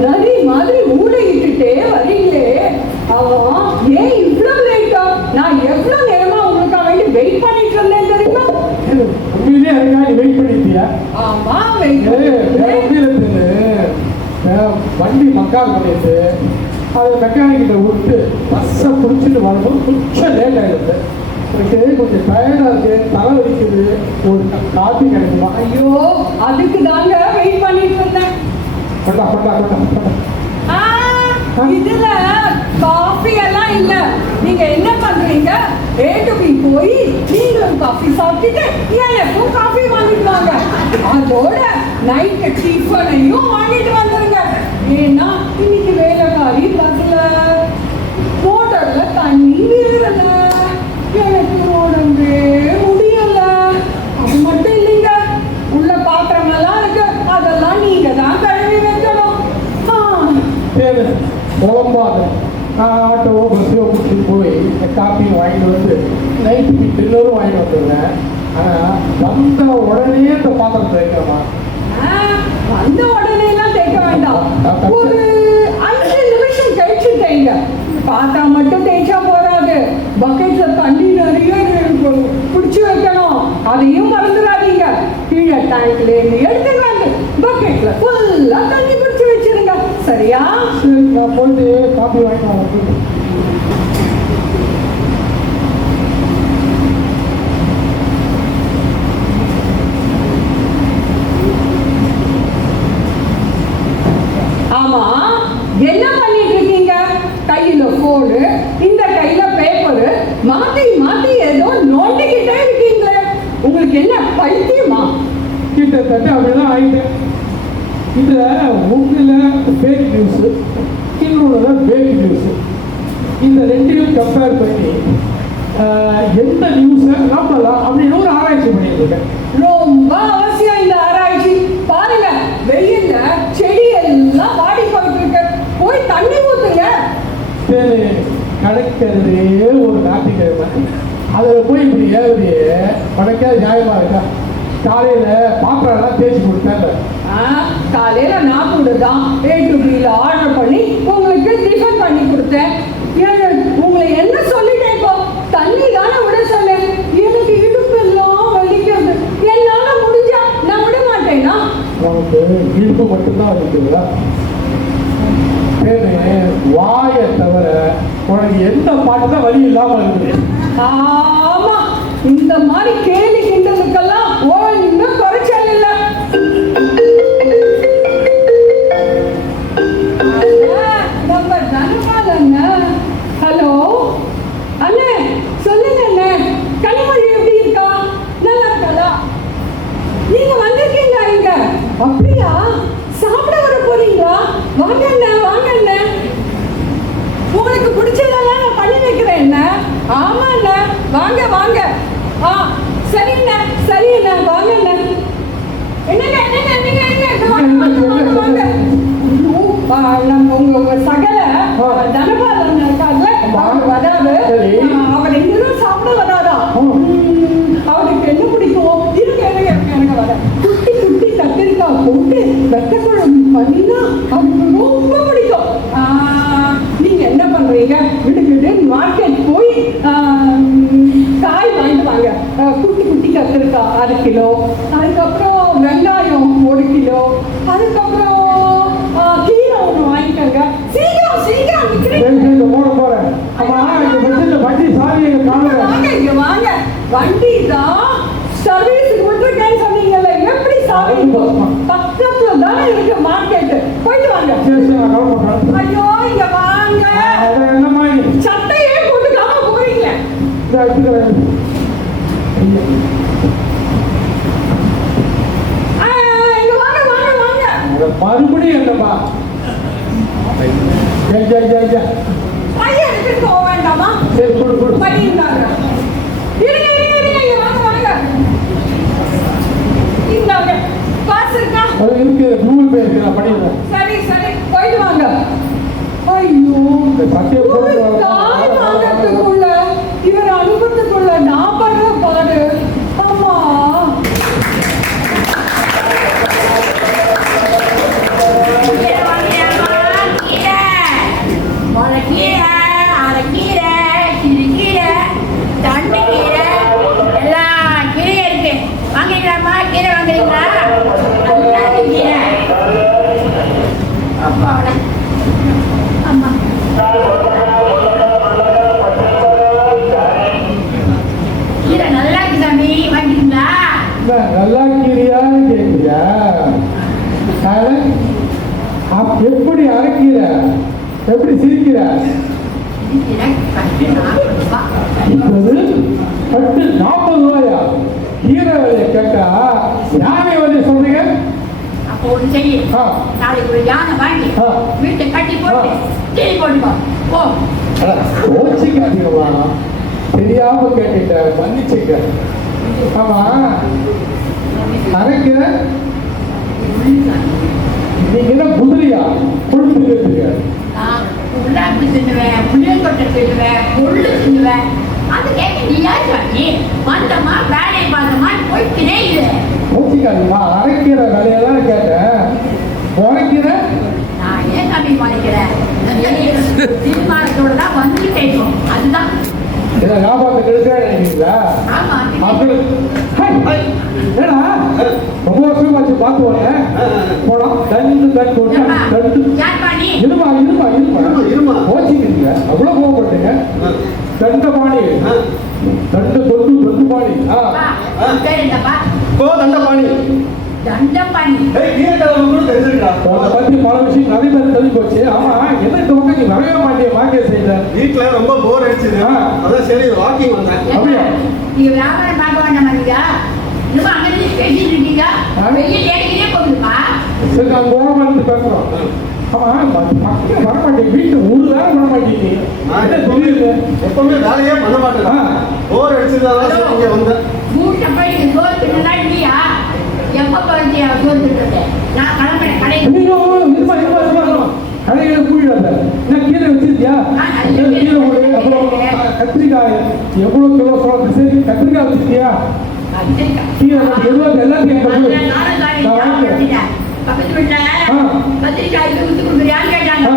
நரி மாதிரி ஊடையிட்டுட்டே வரீங்களே, அவன் ஏன் இவ்வளவு லேட்டா? நான் எவ்வளவு நேரமா உங்களுக்காக வேண்டி வெயிட் பண்ணிட்டு இருந்தேன் தெரியுமா? உண்மையிலே அதுக்காக வெயிட் பண்ணிட்டியா? ஆமா, வெயிட் வண்டி மக்கால் பண்ணிட்டு அது மெக்கானிக்கிட்ட விட்டு பஸ்ஸை பிடிச்சிட்டு வரும்போது கொஞ்சம் லேட் ஆகிடுது. எனக்கு கொஞ்சம் டயர்டாக இருக்கு, தலை வலிக்குது, ஒரு காஃபி கிடைக்குமா? ஐயோ, அதுக்கு தாங்க வெயிட் பண்ணிட்டு இருந்தேன். கொண்டா கொண்டா கொண்டா கொண்டா. இதுல காஃபி எல்லாம் இல்ல. நீங்க என்ன பண்றீங்க? A to B போய் நீங்களும் காஃபி சாப்பிட்டுட்டு எனக்கும் காஃபி வாங்கிட்டு வாங்க. அதோட நைட்டு டிஃபனையும் வாங்கிட்டு வந்துருங்க. ஏன்னா இன்னைக்கு வேலைக்காரி வரல, மோட்டர்ல தண்ணி ஏறல, எனக்கு உடம்பே முடியல. அது மட்டும் இல்லைங்க, உள்ள பாத்திரம் எல்லாம் இருக்கு, அதெல்லாம் நீங்க தான் கழுவி வைக்கணும். குழம்பாத நான் ஆட்டோ பஸ்ஸோ பிடிச்சிட்டு போய் காஃபி வாங்கிட்டு வந்து நைட்டுக்கு டின்னரும் வாங்கிட்டு வந்துடுவேன். ஆனால் வந்த உடனே இந்த பாத்திரத்தை வைக்கிறோமா? வந்த உடனே எல்லாம் தேய்க்க வேண்டாம், ஒரு 5 நிமிஷம் கழிச்சு தேய்ங்க. பாத்திரா மட்டும் தேய்ச்சா போறாது, பக்கெட்ல தண்ணி நிறைய பிடிச்சி வைக்கணும். அதையும் மறந்துடாதீங்க. கீழே டேங்க்ல இருந்து எடுத்துட்டு வந்து பக்கெட்ல ஃபுல்லா தண்ணி பிடிச்சி வச்சிருங்க. சரியா? நான் போயிட்டு காஃபி வாங்கிட்டு வரேன். ஆமா, என்ன பண்ணிட்டு இருக்கீங்க? கையில போனு, இந்த கையில பேப்பரு, மாத்தி மாத்தி ஏதோ நோண்டிக்கிட்டே இருக்கீங்களே. உங்களுக்கு என்ன பைத்தியமா? கிட்டத்தட்ட அப்படிதான் ஆயிட்டேன். இதுல ஒன்றில் ஃபேக் நியூஸு, இன்னொன்று ஃபேக் நியூஸு. இந்த ரெண்டையும் கம்பேர் பண்ணி எந்த நியூஸை நம்பலாம் அப்படின்னு ஒரு ஆராய்ச்சி பண்ணிட்டு இருக்கேன். ரொம்ப அவசியம் இந்த ஆராய்ச்சி. பாருங்க, வெயில்ல செடி எல்லாம் வாடி போயிட்டு இருக்கு, போய் தண்ணி ஊத்துங்க. சரி, கிடைக்கிறதே ஒரு ஞாயிற்றுக்கிழமை, அதில் போய் இப்படி ஏறி உனக்கே நியாயமா இருக்கா? காலையில பாத்திரம் தேய்ச்சி கொடுத்தாங்க. காலையில நான் கூட தான் A to B ஆர்டர் பண்ணி உங்களுக்கு டிஃபன் பண்ணி கொடுத்தேன். உங்களை என்ன சொல்லிட்டேன்? இப்போ தண்ணி தானே விட சொன்னேன். எனக்கு இடுப்பு எல்லாம் வலிக்கிறது, என்னால முடிஞ்சா நான் விட மாட்டேனா? உனக்கு இடுப்பு மட்டும்தான் இருக்குங்களா? வாயை தவிர உனக்கு எந்த பாட்டு தான் வலி இல்லாம இருக்குது? ஆமா, இந்த மாதிரி கேலி கிண்டலுக்கெல்லாம் இன்னும் குறைச்சல் இல்ல. நம்ம தனபால் அண்ணன். ஹலோ அண்ணே, சொல்லுங்க அண்ணே, கனிமொழி எப்படி இருக்கா? நல்லா இருக்காளா? நீங்க வந்திருக்கீங்க இங்க? அப்படியா? சாப்பிட வர போறீங்களா? வாங்க அண்ணே, வாங்க அண்ணே. உங்களுக்கு பிடிச்சதெல்லாம் நான் பண்ணி வைக்கிறேன் அண்ணே. ஆமா அண்ணே, வாங்க வாங்க. சரி அண்ணே, சரி அண்ணே, வாங்க அண்ணே. என்னங்க என்னங்க என்னங்க என்னங்க, வாங்க வாங்க. நம்ம உங்க சகல தனபால் அண்ணன் இருக்காங்க, அவர் வராது. அவர் எங்கேயும் சாப்பிட வராதா? அவருக்கு என்ன பிடிக்கும்? இருங்க இருங்க எனக்கு வர குட்டி குட்டி கத்திரிக்காய் போட்டு வெட்ட குழம்பு பண்ணினா அவருக்கு ரொம்ப பிடிக்கும். நீங்க என்ன பண்றீங்க? விடுக்கிட்டு மார்க்கெட் போய் காய் வாங்கிட்டு வாங்க. குட்டி குட்டி கத்திரிக்காய் 1/2 கிலோ, அதுக்கப்புறம் வெங்காயம் 1 கிலோ, அதுக்கப்புறம் கீரை ஒன்று வாங்கிக்கோங்க. சீக்கிரம் சீக்கிரம் போறேன். வண்டி சாவி வாங்க, இங்க வாங்க. வண்டி தான் சர்வீஸுக்கு விட்டுருக்கேன்னு சொன்னீங்கல்ல, எப்படி சாவி? பக்கத்துல தானே இருக்கு மார்க்கெட், போயிட்டு வாங்க. ஐயோ, இங்க வாங்க. சட்டையே போட்டுக்காம போறீங்க. இங்க வாங்க வாங்க வாங்க. மறுபடியும் என்னப்பா? பையன் எடுத்துட்டு போக வேண்டாமா? பையன் இருந்தாங்க. இருங்க இருங்க இருங்க, இங்க வாங்க வாங்க. இந்தாங்க, காசு இருக்கா? இருக்கு, கூகுள் பே இருக்கு, நான் பண்ணிடுறேன். சரி சரி, போயிட்டு வாங்க. ஐயோ, ஒரு காய் வாங்கறதுக்குள்ள இவர் அனுபவத்துக்குள்ள நான் பண்ற பாடு. ஆமா, வாங்க எப்படி அரைக்கிற, எப்படி சிரிக்கிற? இப்போது கட்டு 40 ரூபாயா? கீரை விலையை கேட்டா யானை விலையை சொல்றீங்க? அப்போ ஒன்று செய்ய, நாளைக்கு ஒரு யானை வாங்கி வீட்டை கட்டி போட்டு கீழே போட்டுக்கோ போ. கோச்சிக்காதீங்களா, தெரியாம கேட்டுட்டேன், மன்னிச்சுக்க. ஆமா, அரைக்கிற நீங்க என்ன குதிரையா? கொழுப்புக்கு நான் உள்ளாப்பி தின்னுவேன், புளியங்கொட்டை தின்னுவேன், கொள்ளு தின்னுவேன். அது கேட்க நீ யார் வாங்கி வந்தமா வேலையை பார்த்தமா போய்க்கிட்டே இல்லை. கோச்சிக்காதீங்களா, அரைக்கிற வேலையெல்லாம் கேட்டேன். உரைக்கிற நான் ஏன் கம்மி பண்ணிக்கிறேன்? தீர்மானத்தோட தான் வந்து கேட்கும். அதுதான் இதை லாபத்தை கெடுக்கிறீங்களா? ஆமா. ஏன்னா ரொம்ப வருஷமாச்சு பார்த்து வரேன். போலாம் தண்டு தண்டு இருமா இருமா இருமா இருமா கோச்சிக்கிறீங்க, அவ்வளோ கோவப்பட்டீங்க. தண்டபாணி, தண்டு தொண்டு தொண்டுபாணி. பேர் என்னப்பா? தண்டபாணி. தண்டபாணி பத்தி பல விஷயம் நிறைய பேர் தெரிஞ்சு போச்சு. ஆமா, என்ன இந்த பக்கம் நீ வரவே மாட்டேன், வாக்கிய செய்த வீட்டுல ரொம்ப போர் அடிச்சுது, அதான் சரி வாக்கிங் வந்தேன். அப்படியா? நீ வியாபாரம் பார்க்க வேண்டாம் மாதிரியா? இன்னும் அங்கே பேசிட்டு இருக்கீங்க, வெயில் ஏறிக்கிட்டே போகுதுப்பா. சரி, நாங்கள் ஓரமாக இருந்து பேசுறோம். ஆமா, மக்கள் வர மாட்டேன், வீட்டு ஒரு வேலை வர மாட்டேங்க. என்ன சொல்லிடுது? எப்பவுமே வேலையே பண்ண மாட்டேன், போர் அடிச்சதுதான் சரி இங்க வந்தேன். மூட்டை போயிட்டு சோறு தின்னா இல்லையா? எப்போ போயிட்டு சோறு தின்றது? நான் கிளம்புறேன் கடைக்கு. ஐயோ, இருமா இருமா இருமா இருமா, கடையில கூடிடாத. என்ன கீரை வச்சிருக்கியா? கீரை போடு. அப்புறம் கத்திரிக்காய் எவ்வளோ கிலோ சொல்றது? சரி, கத்திரிக்காய் வச்சிருக்கியா? கீரை எவ்வளோ எல்லாத்தையும் நான் வாங்கிக்கிறேன். பக்கத்து வீட்டுல கத்திரிக்காய் ஊற்றி கொடுக்குறியான்னு கேட்டாங்க.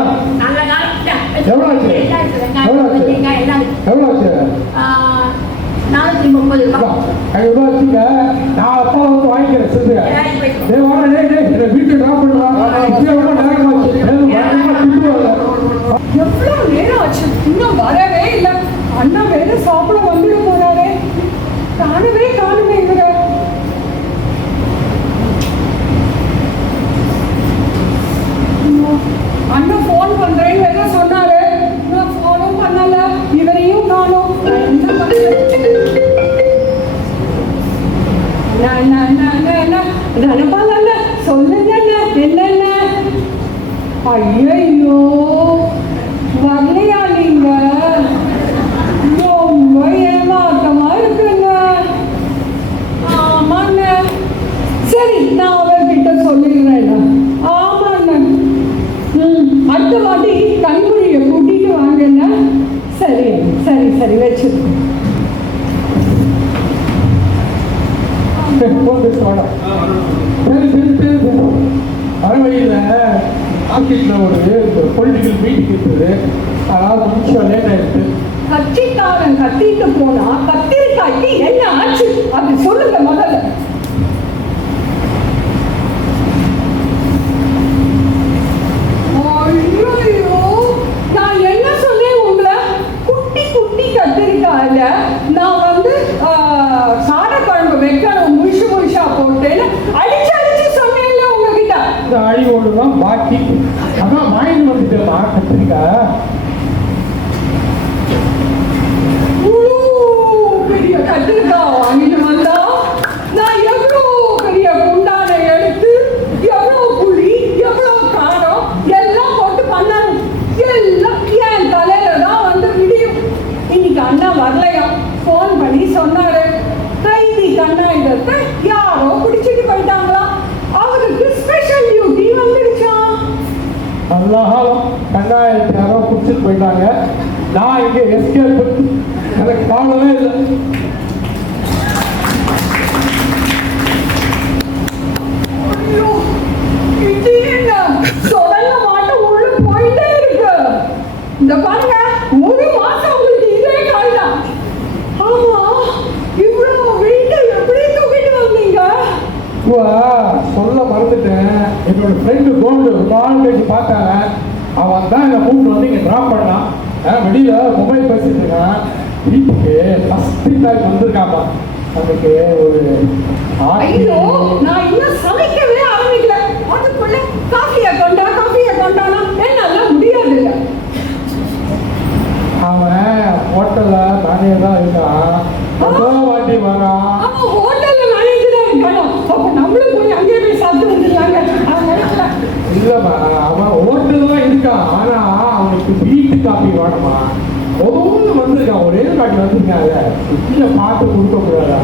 நல்ல காலம் எவ்வளோ ஆச்சு? கத்திரிக்காய் எல்லாம் எவ்வளோ ஆச்சு? 430 ரூபாய். 5 ரூபா வச்சுக்க, நான் அப்பா வந்து வாங்கிக்கிறேன். சரி, வரேன். டேய் வீட்டுக்கு ட்ராப் பண்ணுவாங்க. ரொம்ப நேரமாச்சு, எவ்வளோ நேரம் ஆச்சு, இன்னும் வரவே இல்லை. அண்ணா வேற சாப்பிட வந்துட போறாரு. காணுமே இவர. அண்ணா போன் பண்றேன்னு வேற சொன்னாரு. நான் போனும் பண்ணல, இவரையும் காணோம். என்ன பண்றது? சொல்லுங்க என்னென்ன? ஐயோ, வரலையா நீங்க? ரொம்ப ஏமாற்றமா இருக்குங்க. ஆமாங்க, சரி, நான் அவர்கிட்ட சொல்லிடுறேன். ஆமாங்க, அடுத்த வாட்டி கனிமொழியை கூட்டிட்டு வாங்கண்ணா. சரி சரி சரி, வச்சிருக்கேன். வர வழியில் ஆஃபீஸில் ஒரு பொலிட்டிக்கல் மீட்டிங் இருக்குது, அதாவது நிமிஷம் லேட் ஆயிடுச்சு. கட்சிக்காரன் கத்திட்டு போனா கத்திரிக்காய்க்கு என்ன ஆச்சு அது சொல்லுங்க முதல்ல. ஐயோ, நான் என்ன சொன்னேன் உங்களை? குட்டி குட்டி கத்திரிக்காயில நான் வந்து சாதக்குழம்பு வைக்கணும், முழுசா போட்டேன்னு அடிச்சு சொன்னேன்ல உங்ககிட்ட. இந்த அழிவோடு தான் பாக்கி, அதான் வாங்கிட்டு வந்துட்டேம்மா கத்திரிக்காய். பெரிய கத்திரிக்காய் வாங்கிட்டு வந்தா நான் எவ்வளோ பெரிய குண்டானை எடுத்து எவ்வளோ புளி எவ்வளோ காரம் எல்லாம் போட்டு பண்ணணும். எல்லாம் என் தலையில தான் வந்து விடியும். இன்னைக்கு அண்ணா வரலையா? ஃபோன் பண்ணி சொன்னாரு, கைதி கண்ணாயிரத்தை யாரோ பிடிச்சிட்டு போயிட்டாங்களா, அவருக்கு ஸ்பெஷல் டியூட்டி வந்துடுச்சான். அல்லாஹாலும் கண்ணாயிரத்தி யாரோ பிடிச்சிட்டு போயிட்டாங்க. நான் இங்கே எஸ்கேப், எனக்கு காணவே இல்லை. ஐயோ, திடீர்னு சொடல மாட்ட உள்ள போயிட்டே இருக்கு. இந்த பாருங்க, 1 மாசம் உங்களுக்கு இதே காய்தான். ஆமா, இவ்வளோ வெயிட்டை எப்படி தூக்கிட்டு வந்தீங்க? சொல்ல மறந்துட்டேன். என்னோட ஃப்ரெண்டு கோல்டு ரொம்ப நாள் கழிச்சு பார்த்தாங்க. அவன் தான் என்னை கூப்பிட்டு வந்து இங்கே ட்ராப் பண்ணான். வெளியில் மொபைல் பேசிட்டு இருக்கான். வீட்டுக்கு ஃபஸ்ட் டைம் வந்திருக்காப்பா. அதுக்கு ஒரு ஐயோ, நான் இன்னும் சமைக்கவே ஆரம்பிக்கல. அதுக்குள்ள காஃபியை கொண்டா காஃபியை வேணுமா? ஒவ்வொன்று வந்திருக்கான், ஒரே காட்டி வந்திருக்காங்க, இல்லை பார்த்து கொடுக்க கூடாதா?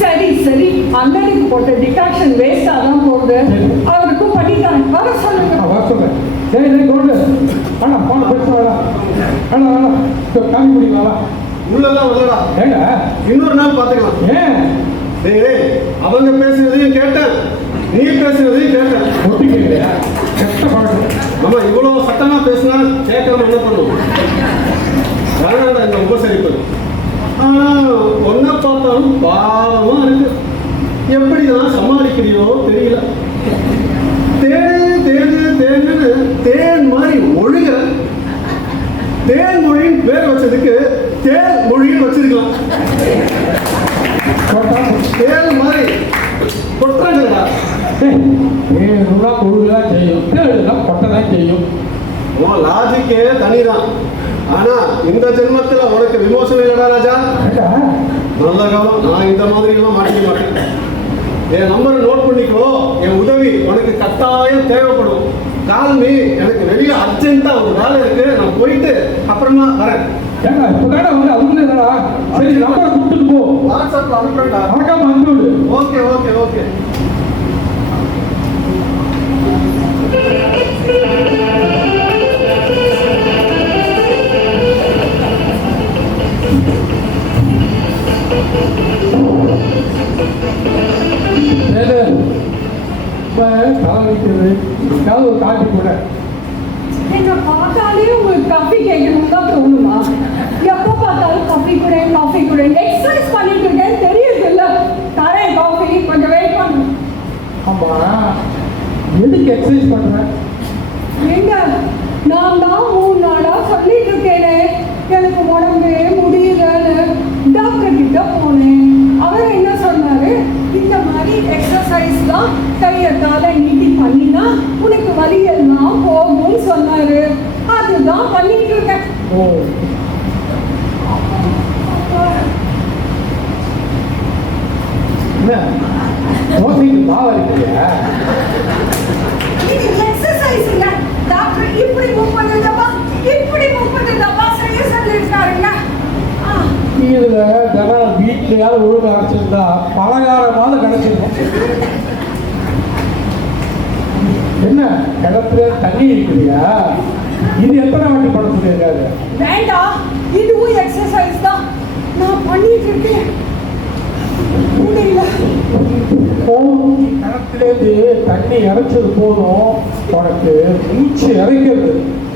சரி சரி, அண்ணனுக்கு போட்ட டிகாக்ஷன் வேஸ்டா தான் போகுது. அவருக்கும் பண்ணிட்டாங்க, வர சொல்லுங்க. வர சொல்றேன். சரி சரி கொண்டு வேணா, போன பேச வேணாம், வேணாம் வேணாம், காமி முடியுங்களா? உள்ளெல்லாம் வரலடா. ஏங்க இன்னொரு நாள் பார்த்துக்கலாம். ஏன் டேய், அவங்க பேசுறதையும் கேட்டேன், நீ பேசுறதையும் கேட்டேன். ஒட்டி கேட்கலையா? கெட்ட பழக்கம். ஆமா, இவ்வளவு சத்தமா பேசினா கேட்காம என்ன பண்ணுவோம்? வேணாண்டா இந்த உபசரிப்பு. ஆனா ஒன்ன பார்த்தாலும் பாவமா இருக்கு. எப்படிதான் சமாளிக்கிறியோ தெரியல. தேனு தேனு தேனு தேன் மாதிரி ஒழுக, தேன் மொழின்னு பேர் வச்சதுக்கு தேன் மொழின்னு வச்சிருக்கலாம். தேன் மாதிரி கொட்டாங்கடா. ஏழுலாம் ஒழுங்குதான் செய்யும், ஏழுலாம் கொட்டதான் செய்யும். உன் லாஜிக்கே தனிதான். ஆனா இந்த ஜென்மத்துல உனக்கு விமோசனம் இல்லடா ராஜா. நல்ல காலம், நான் இந்த மாதிரி எல்லாம் மாட்டிக்க மாட்டேன். என் நம்பரை நோட் பண்ணிக்கோ, என் உதவி உனக்கு கட்டாயம் தேவைப்படும். கால்மி, எனக்கு வெளியே அர்ஜென்ட்டா ஒரு வேலை இருக்கு, நான் போயிட்டு அப்புறமா வரேன். ஏங்க இப்பதானே வந்து அவங்க சரி நம்பரை கூப்பிட்டு போ, வாட்ஸ்அப்ல அனுப்புறேன்டா. மறக்காம அனுப்பிவிடு. Okay okay okay. ஒரு காஃபி கூட என்ன பார்த்தாலே உங்களுக்கு காஃபி கேட்கணும் தான் தோணுமா? எப்போ பார்த்தாலும் காஃபி கூட காஃபி கூட. எக்ஸசைஸ் பண்ணிட்டு இருக்கேன் தெரியுது இல்ல? தரேன் காஃபி, கொஞ்சம் வெயிட் பண்ணு. ஆமா, எதுக்கு எக்ஸசைஸ் பண்றேன்? எங்க நான் தான் 3 நாளா சொல்லிட்டு இருக்கேனே, எனக்கு உடம்பே முடியலன்னு. டாக்டர் கிட்ட போனேன். அவர் என்ன சொன்னாரு, இந்த மாதிரி எக்ஸசைஸ் தான் கையை காலை நீட்டி பண்ணினா உனக்கு வலி எல்லாம் போகும்னு சொன்னாரு. அதுதான் பண்ணிட்டு இருக்கேன். ஓ, என்ன தோசைக்கு மாவு அரைக்கிறியா? இது எக்ஸசைஸ் இல்ல டாக்டர். இப்படி 30 டப்பா, இப்படி 30 டப்பா செய்ய சொல்லிருக்காருங்க. இதுல தினம் வீட்லயாவது ஒழுங்கு அரைச்சிருந்தா பலகாரமாவது கிடைச்சிருக்கும். என்ன கிணத்துல தண்ணி இருக்கிறியா? இது எத்தனை வாட்டி பண்ண சொல்லியிருக்காரு? வேண்டாம், இதுவும் எக்ஸசைஸ் தான். நான் பண்ணிட்டு இருக்கேன். முடியல. கிணத்துலேருந்து தண்ணி இறைச்சது போதும், உனக்கு மூச்சு இறைக்கிறது.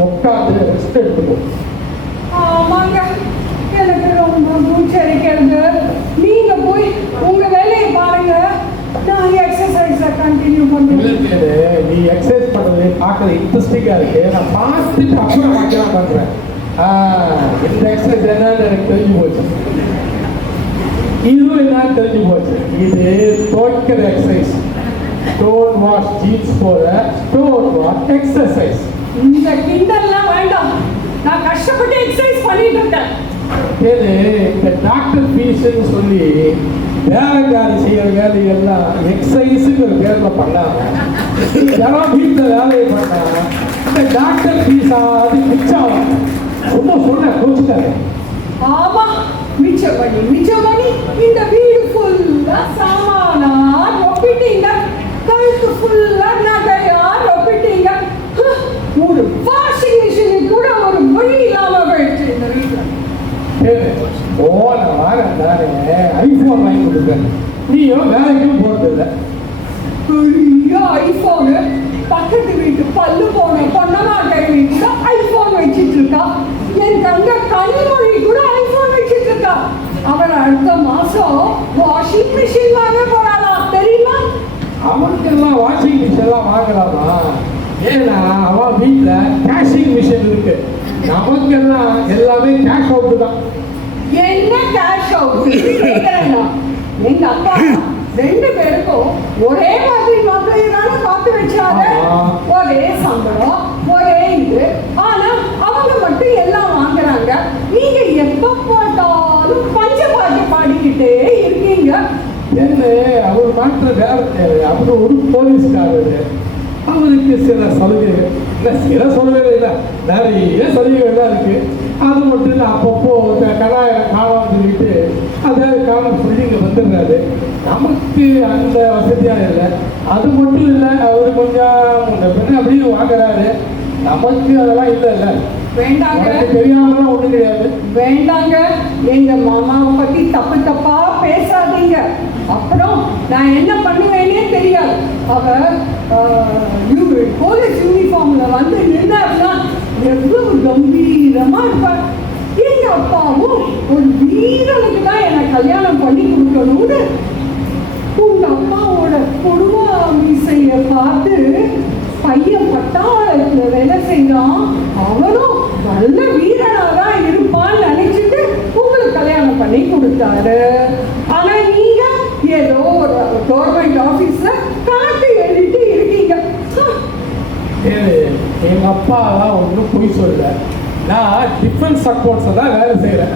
உட்காந்து ரெஸ்ட் எடுத்துக்கும். ஆமாங்க, எனக்கு ரொம்ப மூச்சரிக்கிறது. நீங்க போய் உங்க வேலையை பாருங்க, நான் எக்ஸசைஸை கண்டினியூ பண்ணுறேன். நீ எக்ஸசைஸ் பண்ணுறது பார்க்குறது இன்ட்ரெஸ்டிங்காக இருக்கு. நான் பார்த்துட்டு அப்புறம் பார்க்கலாம் பண்ணுறேன். இந்த எக்ஸசைஸ் என்னன்னு எனக்கு தெரிஞ்சு போச்சு. இதுவும் என்னன்னு தெரிஞ்சு போச்சு. இது தோற்கிற எக்ஸசைஸ். ஸ்டோன் வாஷ் ஜீன்ஸ் போல ஸ்டோன் வாஷ் எக்ஸசைஸ். இந்த கிண்டல்லாம் வேண்டாம். நான் கஷ்டப்பட்டு எக்ஸசைஸ் பண்ணிட்டு இருக்கேன். ஏது இந்த டாக்டர் ஃபீஸ்ன்னு சொல்லி வேலைக்காரி செய்கிற வேலையெல்லாம் எக்ஸசைஸுங்கிற பேரில் பண்ணாங்க. யாரும் வீட்டில் வேலையை பண்ணாங்க. இந்த டாக்டர் ஃபீஸாவது மிச்சம் ரொம்ப சொன்ன கோச்சுட்டாரு. ஆமா, மிச்சபடி இந்த வீடு ஃபுல்லா சாமானா ரொப்பிட்டீங்க. கழுத்து ஃபுல்லா நகையா ரொப்பிட்டீங்க. ஒரு வாஷிங் மிஷினுக்கு கூட ஒரு வழி இல்லாம போயிடுச்சு இந்த வீட்டுல. போன வாரம் தானே ஐஃபோன் வாங்கி கொடுத்தேன். நீயும் வேலைக்கும் போறதில்லை. பெரிய ஐபோனு. பக்கத்து வீட்டு பல்லு போன பொன்னமாட்டை வீட்டுல ஐபோன் வச்சிட்டு இருக்கா. என் தங்க கனிமொழி கூட ஐபோன் வச்சிட்டு இருக்கா. அவன் அடுத்த மாசம் வாஷிங் மிஷின் வாங்க போறாளா தெரியுமா? அவனுக்கெல்லாம் வாஷிங் மிஷின்லாம் வாங்கலாமா? ஏன்னா அவன் வீட்டில் கேஷிங் மிஷின் இருக்கு. நமக்கெல்லாம் எல்லாமே கேஷ் அவுட்டு தான். என்ன கேஷ் அவுட் கேட்கிறேன்னா, எங்க அப்பா 2 பேருக்கும் ஒரே மாதிரி மாப்பிள்ளையதான பார்த்து வச்சாரு. ஒரே சம்பளம், ஒரே இது. ஆனா அவங்க மட்டும் எல்லாம் வாங்குறாங்க. நீங்க எப்ப பார்த்தாலும் பஞ்சபாட்டு பாடிக்கிட்டே இருக்கீங்க. என்ன அவர் மாற்ற வேலை தேவை. அவர் ஒரு போலீஸ்காரரு. அவருக்கு சில சலுகைகள் இல்லை, சில சலுகைகள் இல்லை, நிறைய சலுகைகள் தான் இருக்கு. அது மட்டும் இல்லை, அப்பப்போ இந்த கடாயம் காலம் சொல்லிட்டு அதாவது காலம் சொல்லி இங்கே வந்துடுறாரு. நமக்கு அந்த வசதியாக இல்லை. அது மட்டும் இல்லை, அவர் கொஞ்சம் இந்த பெண்ணு அப்படின்னு வாங்குறாரு. நமக்கு அதெல்லாம் இல்லை இல்லை. வேண்டாங்க, தெரியாமலாம் ஒன்றும் கிடையாது. வேண்டாங்க. எங்க மாமாவை பத்தி தப்பு தப்பா பேசாதீங்க. அப்புறம் நான் என்ன பண்ணுவேனே தெரியாது. அவ போலீஸ் யூனிஃபார்ம்ல வந்து நின்னாருன்னா எவ்வளவு கம்பீரமா இருப்பார். எங்க அப்பாவும் ஒரு வீரனுக்கு தான் என்னை கல்யாணம் பண்ணி கொடுக்கணும்னு உங்க அப்பாவோட கொடுவா மீசைய பார்த்து பையன் பட்டாளத்துல வேலை செய்தான், அவனும் நல்ல வீரனா தான் இருப்பான்னு நினைச்சிட்டு உங்களுக்கு கல்யாணம் பண்ணி கொடுத்தாரு. ஆனா நீங்க ஏதோ ஒரு கவர்மெண்ட் ஆபீஸ்ல காட்டு எழுதிட்டு இருக்கீங்க. எங்க அப்பா தான் ஒன்றும் பொய் சொல்லல. நான் டிஃபென்ஸ் சப்போர்ட்ஸை தான் வேலை செய்கிறேன்.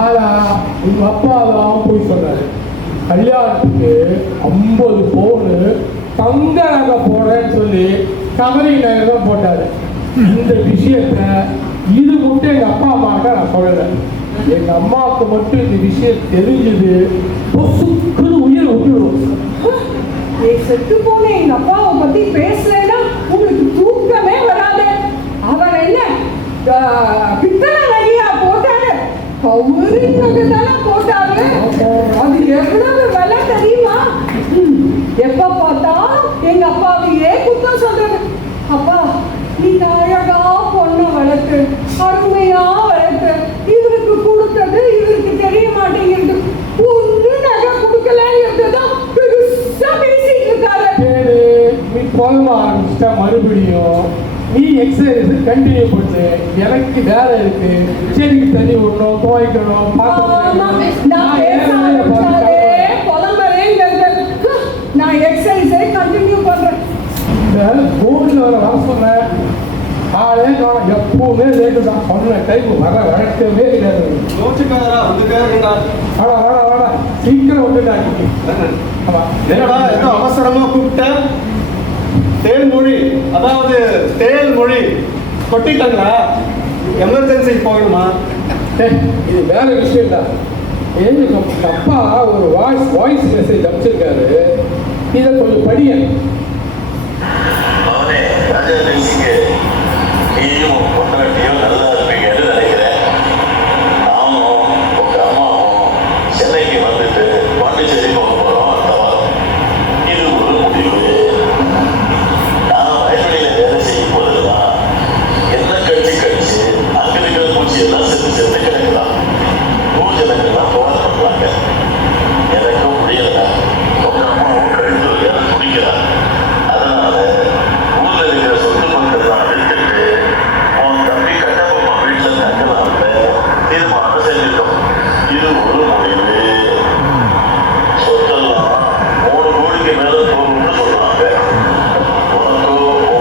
ஆனால் உங்க அப்பா தான் பொய் சொன்னாரு. கல்யாணத்துக்கு 50 பவுனு தங்க நகை போடுறேன்னு சொல்லி கவரி நகை தான் போட்டாரு. இந்த விஷயத்த இது மட்டும் எங்க அப்பா அம்மாட்ட நான் சொல்லலை. எங்க அம்மாவுக்கு மட்டும் இந்த விஷயம் தெரிஞ்சது பொசுக்குன்னு உயிர் விட்டுடும். செத்து போன எங்க அப்பாவை பத்தி பேசலன்னா உங்களுக்கு தூக்கமே வராது. அவர் என்ன பித்தளை நகையா போட்டாரு, கவுரி நகை தானே போட்டாரு. அது எவ்வளவு விலை தெரியுமா? எப்ப பார்த்தாலும் எங்க அப்பாவையே குத்தம் சொல்றது. அப்பா, நீங்க அழகா பொண்ண வளர்த்து அருமையா வளர்த்து இவருக்கு கொடுத்தது இவருக்கு தெரிய மாட்டேங்கிறது. ஒண்ணு நகை கொடுக்கலதான் பெருசா பேசிட்டு இருக்காரு. நீ போக ஆரம்பிச்சிட்டா மறுபடியும் நீ எக்ஸசைஸ் கண்டினியூ பண்ணு. எனக்கு வேலை இருக்கு, செடிக்கு தண்ணி விடணும், துவைக்கணும், நான் எக்ஸசைஸை கண்டினியூ பண்றேன். இந்த கோவிலில் வர சொன்னேன். காலையே நான் எப்பவுமே லேட்டு தான். சொன்ன டைம் வர வழக்கமே கிடையாது. யோசிக்காதரா வந்துட்டா வாடா வாடா வாடா, சீக்கிரம் வந்துட்டாங்க. என்னடா ஏதோ அவசரமா கூப்பிட்டேன். தேன்மொழி, அதாவது தேல் மொழி கொட்டிட்டாங்களா? எமர்ஜென்சி போகணுமா? இது வேற விஷயம் தான். எங்களுக்கு அப்பா ஒரு வாய்ஸ் மெசேஜ் அனுப்பிச்சிருக்காரு. இதை கொஞ்சம் படிய. சென்னைக்கு வந்துட்டு பாண்டிச்சேரி போக போறோம். அந்த வாரம் இது ஒரு முடிவு. நான் வயல்வெளியில வேலை செய்யும் போதுதான் என்ன கழிச்சு அங்க இருக்கிற பூச்சி எல்லாம் செத்து கிடக்கலாம். பூஜைலாம் போக பண்ணுவாங்க. எனக்கும் முடியல. உங்க அம்மாவும் கழுத்து வேலை துடிக்கிறாங்க. அதனால ஊர்ல இருக்கிற சொத்து பக்கெல்லாம் எடுத்துட்டு உன் தம்பி கட்டபொம்மா வீட்டுல தங்கலாம்ல தீர்மானம் செஞ்சிட்டோம். இது ஒரு முடிவு. சொத்தெல்லாம் 3 கோடிக்கு மேல போகும்னு சொல்றாங்க. உனக்கு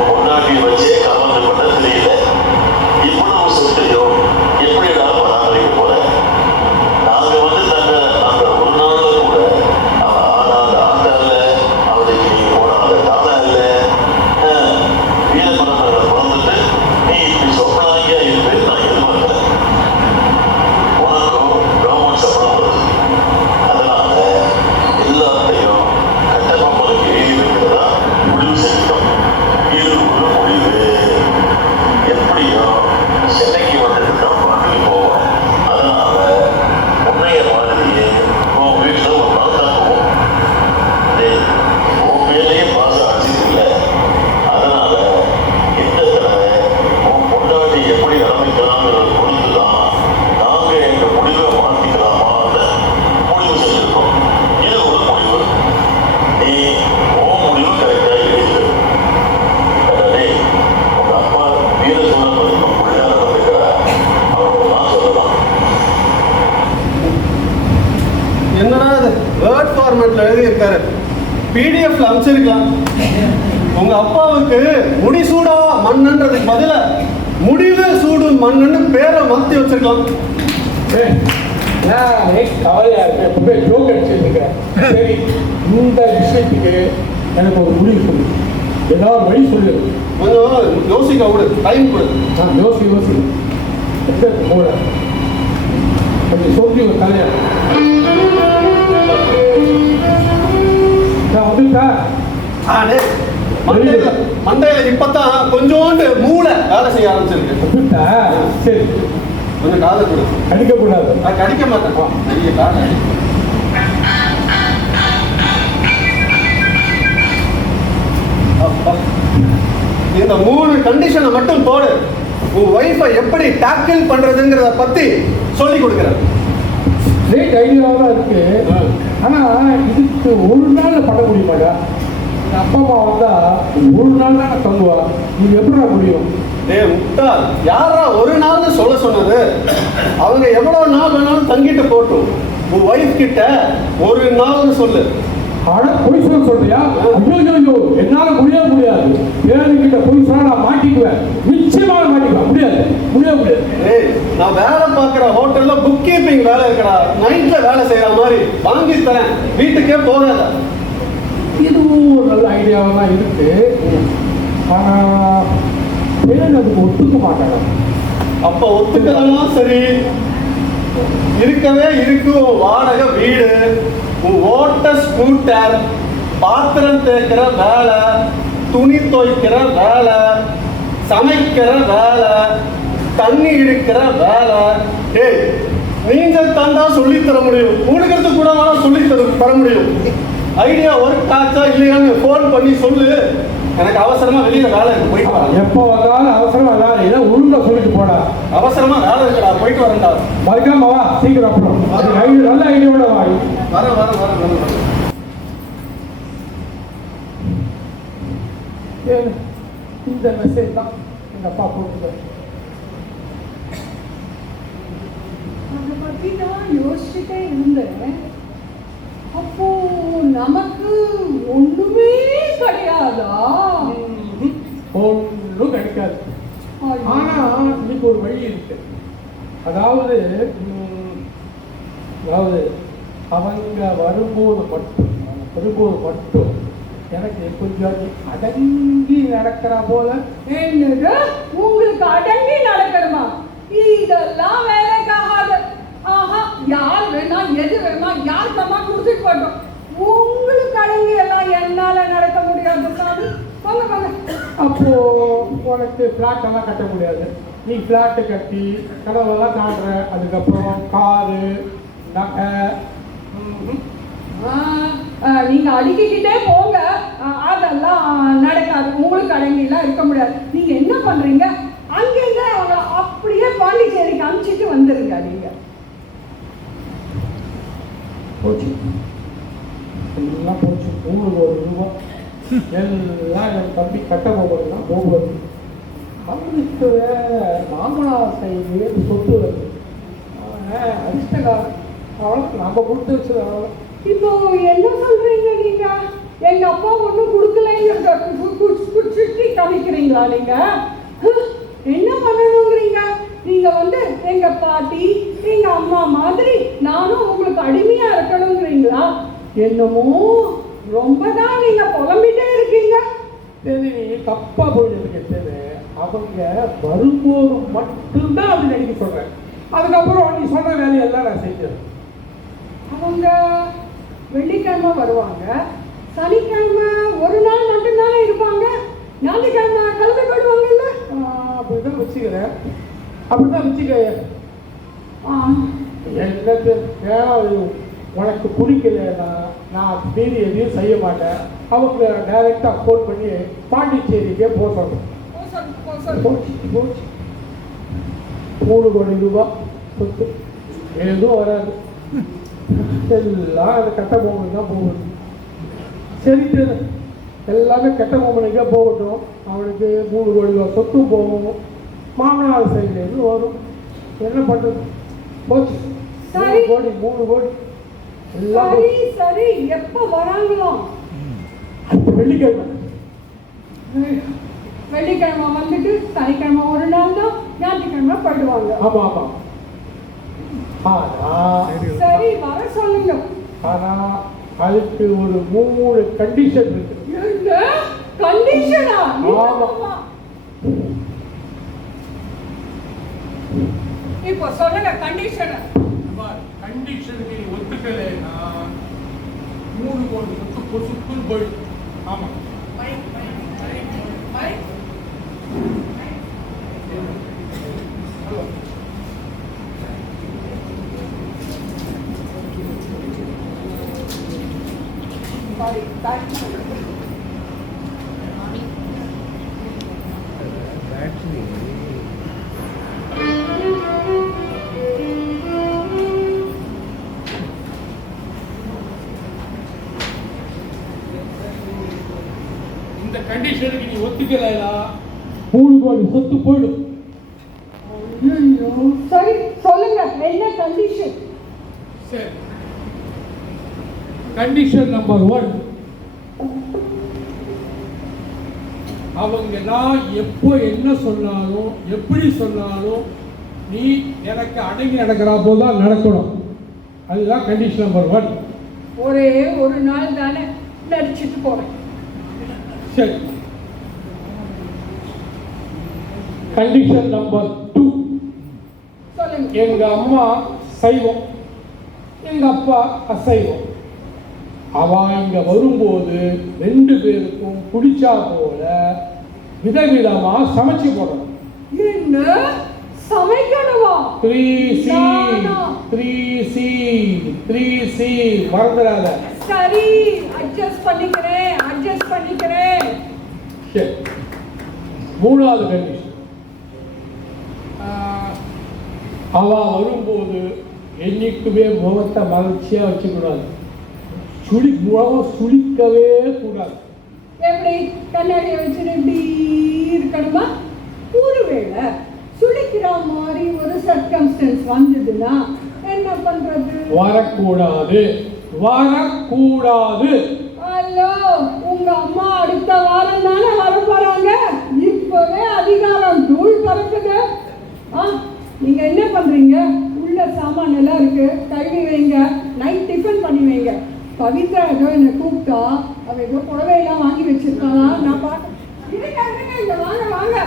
பொண்டாட்டி வச்சே கவர்ந்து பண்ண தெரியல. இவ்வளவு சொத்தையும் எப்படிடா பராமரிக்க போற? நாங்க வந்து நாங்க ஒரு நாள்ல கூட அவன் ஆனாத ஆண்ட இல்ல, அவளுக்கு நீ போனாத தானா இல்ல, வீரமரங்களை பிறந்துட்டு நீ இப்படி சொப்பனாகியா இருப்பேன்னு நான் எதிர்பார்க்கிறேன். உனக்கும் கவர்மெண்ட் சம்பளம் வருது. அதனால எல்லாத்தையும் கட்டபொம்மனுக்கு எழுதி வைக்கிறதா முடிவு செஞ்சிட்டோம். இது ஒரு முடிவு. எப்படியும் சென்னைக்கு வந்துட்டு தான் பாட்டுக்கு போவோம். அதனால உன்னைய மாதிரியே உன் வீட்டுல ஒரு நாள் தங்குவோம். உன் மேலேயே பாசம் அடிச்சிருக்கல. அதனால இந்த தடவை உன் பொண்டாட்டி எப்படி நடந்துக்கலாங்கிறத பொறுத்துதான் நாங்க எங்க முடிவை மாத்திக்கலாமான்னு முடிவு செஞ்சிருக்கோம். இது ஒரு முடிவு. நீ உன் முடிவு கரெக்டா எழுது. அதாவது உங்க அப்பா வீர சோழ பதிக்கும் புள்ள நடந்துக்கிற அவங்க நான் சொல்லலாம். என்னடா இது வேர்ட் ஃபார்மேட்ல எழுதி இருக்காரு. பிடிஎஃப்ல அனுப்பிச்சிருக்கலாம். உங்க அப்பாவுக்கு முடிசூடா மண்ணுன்றதுக்கு பதிலா முடிவு சூடும் மண்ணுன்னு பேரை மாத்தி வச்சிருக்கலாம். கவலையா இருக்கு. எப்பவுமே ஜோக் அடிச்சிருக்கேன். சரி, இந்த விஷயத்துக்கு எனக்கு ஒரு முடிவு சொல்லு. ஏதாவது வழி சொல்லு. கொஞ்சம் யோசிக்க விடு, டைம் கொடு. யோசி. எங்க இருக்கு மூளை? கொஞ்சம் சொல்லி ஒரு தலையா நான் வந்துட்டா மண்டையில இப்பதான் கொஞ்சோண்டு மூளை வேலை செய்ய ஆரம்பிச்சிருக்கு. வந்துட்டா சரி கொஞ்சம் காதை கொடு. அடிக்கக்கூடாது. நான் கடிக்க மாட்டேன். நிறைய காதை இந்த 3 கண்டிஷனை மட்டும் போடு. உன் ஒய்ஃபை எப்படி டேக்கிள் பண்றதுங்கிறத பத்தி சொல்லி கொடுக்குறேன். கிரேட் ஐடியாவாக தான் இருக்கு. ஆனால் இதுக்கு ஒரு நாள் பண்ண முடியுமாடா? அப்பா அம்மா வந்தா ஒரு நாள் தான் தங்குவா. நீங்க எப்படி முடியும்? முட்டாள், யாரா ஒரு நாள்னு சொல்ல சொன்னது? அவங்க எவ்வளவு நாள் வேணாலும் தங்கிட்டு போட்டும். உன் ஒய்ஃப் கிட்ட ஒரு நாள்னு சொல்லு. ஆனா பொய் சொல்றியா? ஐயோ என்னால முடியாது. பேருக்கிட்ட பொய் சொன்னா நான் மாட்டிக்குவேன். நிச்சயமாக மாட்டிக்குவேன். முடியாது. நான் வேலை பார்க்குற ஹோட்டல்ல புக் கீப்பிங் வேலை இருக்கடா. நைட்ல வேலை செய்யற மாதிரி வாங்கி தரேன். வீட்டுக்கே போகாத. இதுவும் ஒரு நல்ல ஐடியாவாக தான் இருக்கு. ஆனா பேர் அதுக்கு ஒத்துக்க மாட்டாங்க. அப்ப ஒத்துக்கலாம். சரி, இருக்கவே இருக்கு உன் வாடகை வீடு, உன் ஓட்ட ஸ்கூட்டர், பாத்திரம் தேய்க்கிற வேலை, துணி துவைக்கிற வேலை, சமைக்கிற வேலை, தண்ணி இழுக்கிற வேலை. நீங்கள் தந்தா சொல்லி தர முடியும். உனக்கு கூட சொல்லி தர முடியும். ஐடியா ஒர்க் ஆச்சா இல்லையான்னு ஃபோன் பண்ணி சொல்லு. எனக்கு அவசரமா வெளியில வேலை இருக்கு, போயிட்டு வரேன். எப்போ வந்தாலும் அவசரமா வேலை இல்லை, ஒழுங்கா சொல்லிட்டு போடா. அவசரமா வேலை இருக்குடா, போயிட்டு வரேன்டா. மறக்காம வா, சீக்கிரம். அப்புறம் நல்ல ஐடியாவோட வா. வர இந்த மெசேஜ் தான் எங்க அப்பா போட்டுருக்காரு. அதை பத்தி தான் யோசிச்சுட்டே இருந்தேன். அப்போ நமக்கு ஒண்ணுமே கிடையாதா? ஒன்றும் கிடைக்காது. ஆனா இன்னைக்கு ஒரு வழி இருக்கு. அதாவது அவங்க வரும்போது மட்டும் எனக்கு கொஞ்சம் அடங்கி நடக்கிற போல. என்னது, உங்களுக்கு அடங்கி நடக்கணுமா? இதெல்லாம் வேலைக்காகாது. ஆஹா, யார் வேணா எது வேணா யார் தம்மா கொடுத்துட்டு போட்டோம். உங்களுக்கு அடங்கி எல்லாம் என்னால நடக்க முடியாது சாமி. வாங்க. அப்போ உனக்கு ஃப்ளாட் எல்லாம் கட்ட முடியாது. நீ ஃப்ளாட்டு கட்டி கனவெல்லாம் காட்டுற. அதுக்கப்புறம் காரு, நகை. நீங்க அடுக்கிக்கிட்டே போங்க. அதெல்லாம் நடக்காது. உங்களுக்கு அடங்கிலாம் இருக்க முடியாது. நீங்க என்ன பண்றீங்க, அங்கிருந்து அவங்க அப்படியே பாண்டிச்சேரிக்கு அனுப்பிச்சிட்டு வந்துருங்க. நீங்க போச்சு, எல்லாம் போச்சு. 3 கோடி ரூபாய் எல்லாம் என் தம்பி கட்ட போகிறதுலாம் போகுது. அவனுக்கு மாமனார் சைடு சொத்து வருது. அதிர்ஷ்டக்காரன். அவளுக்கு நம்ம கொடுத்து வச்சது அவ்வளோ. இப்போ என்ன சொல்றீங்க நீங்க? எங்க அப்பா ஒண்ணும் கொடுக்கலைன்னு சுற்றி காமிக்கிறீங்களா நீங்க? என்ன பண்ணணுங்கிறீங்க? நீங்க எங்க பாட்டி எங்க அம்மா மாதிரி நானும் உங்களுக்கு அடிமையா இருக்கணுங்கிறீங்களா? என்னமோ ரொம்பதான் நீங்க புலம்பிட்டே இருக்கீங்க. சரி, தப்பா போயிட்டு அவங்க வரும்போது மட்டும்தான் அப்படி நடிக்க சொல்றேன். அதுக்கப்புறம் நீ சொல்ற வேலையெல்லாம் நான் செஞ்சேன். அவங்க வெள்ளிக்கிழமை வருவாங்க, சனிக்கிழமை ஒரு நாள் மட்டும்தானே இருப்பாங்க, ஞாயிற்றுக்கிழமை கிளம்பி போயிடுவாங்க. இல்லை அப்படிதான் வச்சுக்கிறேன். அப்படிதான் வச்சுக்க. எனக்கு உனக்கு பிடிக்கலன்னா நான் மீறி எதையும் செய்ய மாட்டேன். அவங்க டைரக்டாக ஃபோன் பண்ணி பாண்டிச்சேரிக்கே போட்டோம். 3 கோடி ரூபாய் சொத்து எதுவும் வராது. எல்லாம் அந்த கட்ட பொம்மனுக்கு தான் போகணும். சரி, எல்லாமே கட்ட பொம்மனுக்கே போகட்டும். அவனுக்கு 3 கோடி ரூபாய் சொத்தும் போகும், மாமனார் சைட்லேருந்து வரும். என்ன பண்ணுறது? போச்சு. 3 கோடி எல்லாம். சரி, எப்போ வராங்களாம்? வெள்ளிக்கிழமை வந்துட்டு சனிக்கிழமை ஒரு நாள் தான், ஞாயிற்றுக்கிழமை போயிடுவாங்க. ஆமாம். சரி, வர சொல்லுங்க. ஆனா அதுக்கு ஒரு 3 கண்டிஷன் இருக்கு. என்ன கண்டிஷனா? ஆமா. இப்போ சொல்லுங்க கண்டிஷன். கண்டிஷனுக்கு நீ ஒத்துக்கலைன்னா 3 கோடி சொத்து பொசுக்குன்னு போயிடும். ஆமா இந்த கண்டிஷனுக்கு நீ ஒத்துக்கலைன்னா 3 கோடி சொத்து போயிடும். சரி சொல்லுங்க என்ன கண்டிஷன்? சரி, கண்டிஷன் நம்பர் 1, அவங்க நான் எப்போ என்ன சொன்னாலும் எப்படி சொன்னாலும் நீ எனக்கு அடங்கி நடக்கிறா போல் தான் நடக்கணும். அதுதான் கண்டிஷன் நம்பர் 1. ஒரே ஒரு நாள் தானே நடிச்சிட்டு போறேன். சரி, கண்டிஷன் நம்பர் 2, சொல்லுங்க. எங்க அம்மா சைவம், எங்க அப்பா அசைவம். அவ இங்க வரும்போது 2 பேருக்கும் பிடிச்சா போல விதவிதமா சமைச்சு போடணும். என்ன சமைக்கணுமா? 3C நானா? 3C 3C மறந்துடாத. சரி அட்ஜஸ்ட் பண்ணிக்கிறேன். சரி, 3வது கண்டிஷன், அவ வரும்போது என்னைக்குமே முகத்தை மகிழ்ச்சியா வச்சுக்கூடாது. முகம் சுளிக்கவே கூடாது. எப்படி கண்ணாடியை வச்சுட்டு இப்படி இருக்கணுமா? ஒருவேளை சுளிக்கிற மாதிரி ஒரு சர்க்கம்ஸ்டன்ஸ் வந்ததுன்னா என்ன பண்றது? வரக்கூடாது. ஹலோ, உங்க அம்மா அடுத்த வாரம் தானே வர போறாங்க. இப்பவே அதிகாரம் தூள் பறக்குது. நீங்க என்ன பண்றீங்க? உள்ள சாமான் எல்லாம் இருக்கு, கழுவி வைங்க. நைட் டிஃபன் பண்ணி வைங்க. பவித்ரா ஏதோ என்னை கூப்பிட்டா, அவ ஏதோ புடவையெல்லாம் வாங்கி வச்சிருக்காளா, நான் இருங்க இங்க வாங்க.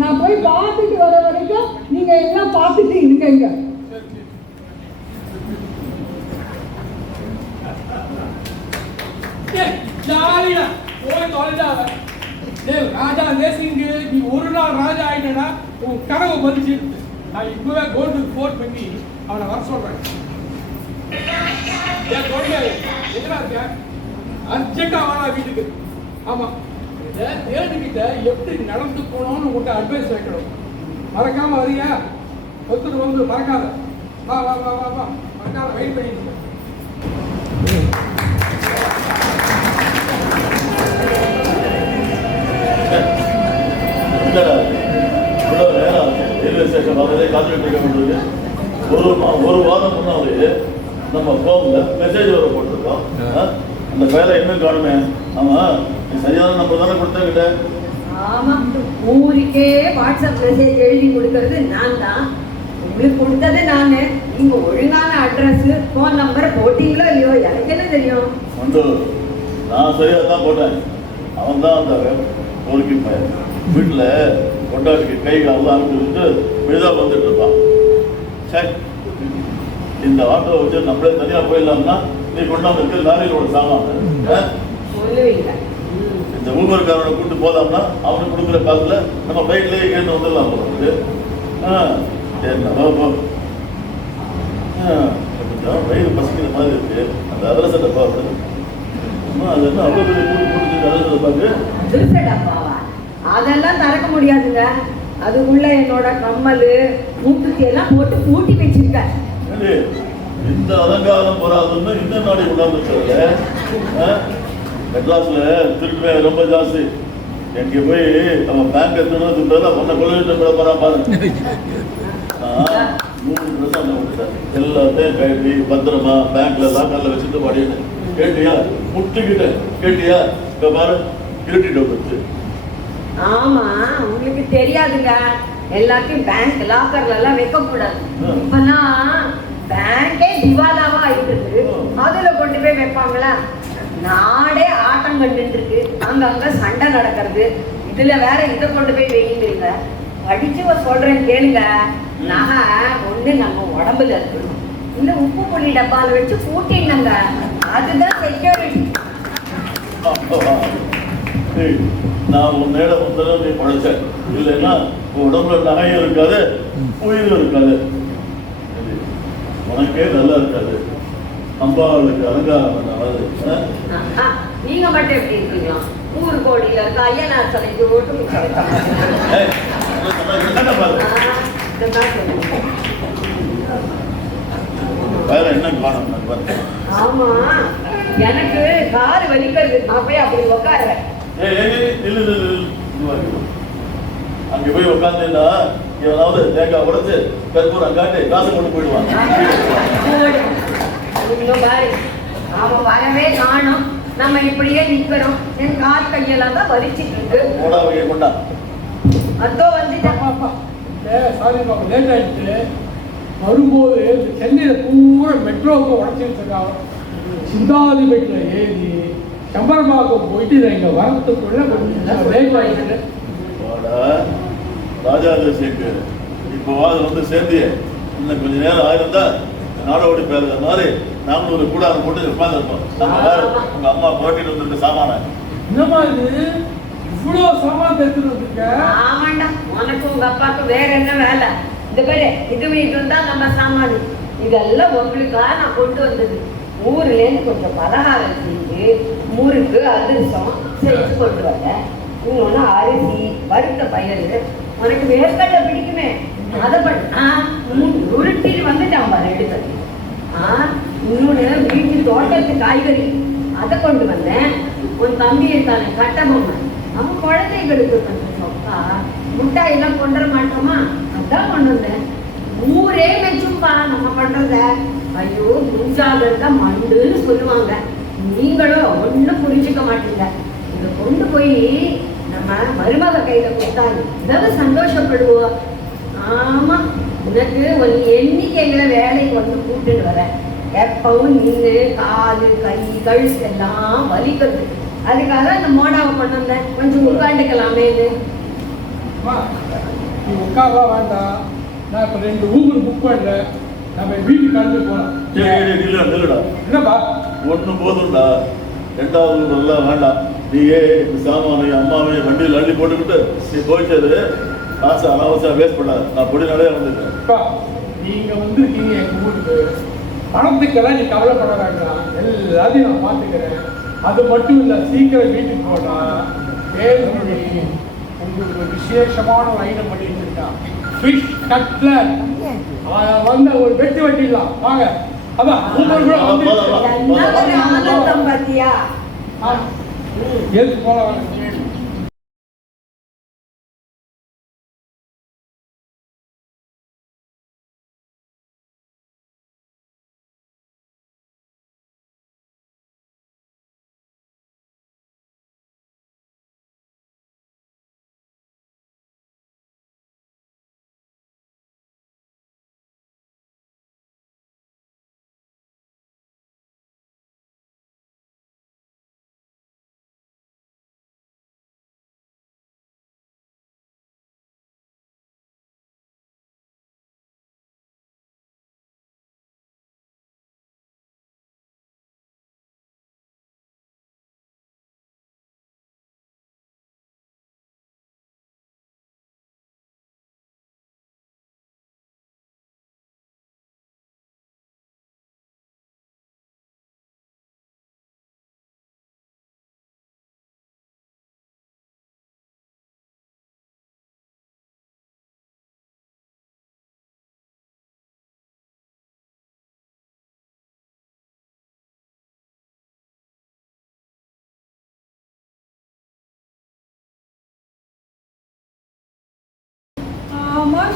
நான் போய் பார்த்துட்டு வர வரைக்கும் நீங்க எல்லாம் பார்த்துட்டு இருங்க. ஜாலியா போய் தொலைஞ்சாத. ராஜா தேசிங்கு, நீ ஒரு நாள் ராஜா ஆயிட்டா உன் கனவு பறிச்சு. நான் இப்பவே கோல்டு ஃபோன் பண்ணி அவனை வர சொல்றேன். அர்ஜென்டா வாடா வீட்டுக்கு. ஆமா, தேடிக்கிட்ட எப்படி நடந்து போனோம்னு உங்கள்கிட்ட அட்வைஸ் வைக்கணும். மறக்காம வரீங்க, ஒருத்தர் வந்து மறக்காத. வா மறக்காத, வெயிட் பண்ணிட்டு. இவ்வளோ நேரம் ஆச்சு ரயில்வே ஸ்டேஷன் வரதே காத்துக்கிட்டு இருக்க வேண்டியது. ஒரு வாரம் முன்னாடி நம்ம ஃபோனில் மெசேஜ் வர போட்டிருக்கோம். அந்த ஃபைலை இன்னும் காணுமே. ஆமாம், நீ சரியான நம்பர் தானே கொடுத்தேங்கிட்ட. ஆமாம், ஊருக்கே வாட்ஸ்அப் மெசேஜ் எழுதி கொடுக்கறது நான் தான். உங்களுக்கு கொடுத்தது நான். நீங்க ஒழுங்கான அட்ரஸ் ஃபோன் நம்பர் போட்டீங்களோ இல்லையோ எனக்கு என்ன தெரியும்? ஒன்று நான் சரியாக தான் போட்டேன். அவன் தான் அந்த ஊருக்கு பையன். வீட்டில் கொண்டாடிக்கு கை காலெல்லாம் அனுப்பிட்டு விழுதா வந்துட்டு இருப்பான். சரி, இந்த ஆட்டோவை வச்சு நம்மளே தனியாக போயிடலாம்னா நீ கொண்டாந்து இருக்கு லாரியில் ஒரு சாமான் சொல்லுவீங்க. இந்த ஊபர்காரனை கூட்டு போதாம்னா அவனுக்கு கொடுக்குற காலத்தில் நம்ம பைக்லேயே கேட்டு வந்துடலாம் போகிறது. கொஞ்சம் வயிறு பசிக்கிற மாதிரி இருக்கு. அந்த அதிரசத்தை பார்த்து அது என்ன அவ்வளோ பெரிய கூட்டு அதிரசத்தை பார்த்து அதிரசடாப்பாவா? அதெல்லாம் திறக்க முடியாதுங்க. அதுக்குள்ள என்னோட கம்மல் மூக்குத்தி எல்லாம் போட்டு பூட்டி வச்சிருக்கேன். இந்த அலங்காரம் போறாதுன்னு இந்த நாடி கொண்டாந்து மெட்ராஸ்ல திருட்டுமே ரொம்ப ஜாஸ்தி. எங்க போய் அவன் பேங்க் எடுத்துன்னு ஒன்ன கொள்ளையிட்டு விட போறான் பாரு. 3 ட்ரெஸ் அந்த விட்டுட்டேன். எல்லாத்தையும் கட்டி பத்திரமா பேங்க்ல லாக்கர்ல வச்சுட்டு வாடிட்டேன். கேட்டியா? முட்டுக்கிட்ட கேட்டியா? இப்ப பாரு, இருட்டிட்டு வந்துச்சு. ஆமா, உங்களுக்கு தெரியாதுங்க. எல்லாத்தையும் பேங்க் லாக்கர்ல எல்லாம் வைக்க கூடாது. இப்பெல்லாம் பேங்கே திவாலாவா ஆயிட்டு இருக்கு. அதுல கொண்டு போய் வைப்பாங்களா? நாடே ஆட்டம் கண்டுட்டு இருக்கு. அங்கங்க சண்டை நடக்கிறது. இதுல வேற இதை கொண்டு போய் வைக்கிறீங்க. படிச்சு சொல்றேன் கேளுங்க. நகை ஒண்ணு நம்ம உடம்புல இருக்கணும், இல்ல உப்பு புளி டப்பால வச்சு பூட்டினாங்க, அதுதான் செக்யூரிட்டி. நான் உன் மேல வந்ததை நீ படைச்சேன், இல்லைன்னா உடம்புல நகையும் இருக்காது உயிரும் இருக்காது, உனக்கே நல்லா இருக்காது. அம்பாளுக்கு அலங்காரம் பண்ணாது. நீங்க மட்டும் எப்படி இருக்கீங்களா? 100 கோடியில இருக்க ஐயனார் சிலைக்கு ஓட்டு வேற என்ன காணும்? ஆமா, எனக்கு கால் வலிக்கிறது, நான் போய் அப்படி உட்காருறேன். அங்க போய் உட்காந்துன்னா எவனாவது தேங்காய் உடைச்சு கற்பூரம் காட்டி காசு கொண்டு போயிடுவாங்க. அவன் வரவே காணும், நம்ம இப்படியே நிக்கிறோம். என் கால் கையெல்லாம் தான் வலிச்சிட்டு இருக்கு. கொண்டா அதோ வந்துட்டேன். சாரி பாப்பா, லேட் ஆயிடுச்சு. வரும்போது சென்னையில் பூரா மெட்ரோவுக்கு உடச்சிட்டு இருக்காங்க. சிந்தாதிபேட்டில் ஏறி சம்பரமாக்கம் போயிட்டு இங்கே வரத்துக்குள்ள கொஞ்சம் லேட் ஆகிடுது. ராஜாதேசிக்கு இப்போ வந்து சேர்ந்து இன்னும் கொஞ்சம் நேரம் ஆயிருந்தா நாடோடி பேருந்த மாதிரி நாமளும் ஒரு கூடாரம் போட்டு உட்காந்துருப்போம். உங்க அம்மா புரட்டிட்டு வந்துருக்க சாமான என்னமா இது இவ்வளோ சாமான் எடுத்துட்டு வந்துருக்க? ஆமாண்டா, உனக்கு உங்க அப்பாவுக்கு வேற என்ன வேலை? இந்த பேரு இது தான் நம்ம சாமான். இதெல்லாம் உங்களுக்காக நான் கொண்டு வந்தது. ஊர்லேருந்து கொஞ்சம் பலகாரம் செஞ்சு முறுக்கு அதிரசம் செஞ்சு கொண்டு வரேன். இன்னொன்று அரிசி, வறுத்த பயிர், உனக்கு வேர்க்கடலை பிடிக்குமே அதை உருட்டிட்டு வந்துட்டான் பாரு எடுத்து. இன்னொன்று வீட்டு தோட்டத்து காய்கறி அதை கொண்டு வந்தேன். உன் தம்பி இருக்கான கட்டபொம்மை, அவன் குழந்தைகளுக்கு கொஞ்சம் சொக்கா முட்டாயெல்லாம் கொண்டு வர மாட்டோமா, அதான் கொண்டு வந்தேன். ஊரே மெச்சும்பா நம்ம பண்றத. ஐயோ, முஞ்சாதான் மண்டுன்னு சொல்லுவாங்க. நீங்களும் ஒன்றும் புரிஞ்சுக்க மாட்டீங்க. இதை கொண்டு போய் நம்ம மருமக கையில கொடுத்தா இவ்வளவு சந்தோஷப்படுவோம். ஆமா, உனக்கு ஒரு எண்ணிக்கைகளை வேலைக்கு வந்து கூட்டுன்னு வர. எப்பவும் நின்று காலு கை கழுத்து எல்லாம் வலிக்கிறது. அதுக்காக அந்த மோடாவை கொண்டு வந்தேன். கொஞ்சம் உட்காந்துக்கலாமே. நீ உட்காரா வேண்டாம், நான் இப்போ 2 ஊபர் புக் பண்ணல, நம்ம வீட்டுக்கு கலந்து போகலாம். இல்லடா, என்னப்பா ஒன்றும் போதும்டா, 2வது எல்லாம் வேண்டாம். நீயே சாமான அம்மாவையும் வண்டியில் அள்ளி போட்டுக்கிட்டு நீ போயிட்டது காசு அனாவசியம் வேஸ்ட் பண்ணாது. நான் பொடினாலே வந்துட்டேன். நீங்க வந்திருக்கீங்க எங்க ஊருக்கு, பணத்துக்கெல்லாம் நீ கவலைப்பட வேண்டாம், எல்லாத்தையும் நான் பார்த்துக்கிறேன். அது மட்டும் இல்லை, சீக்கிரம் வீட்டுக்கு போனா வேல்மொழி உங்களுக்கு ஒரு விசேஷமான ஒரு ஐட்டம் பண்ணிட்டு இருக்கான், ஃபிஷ் கட்லர். வந்து ஒரு வெட்டி வெட்டிடலாம் வாங்க. அதான் பாத்தியா எதுக்கு போல வாங்க.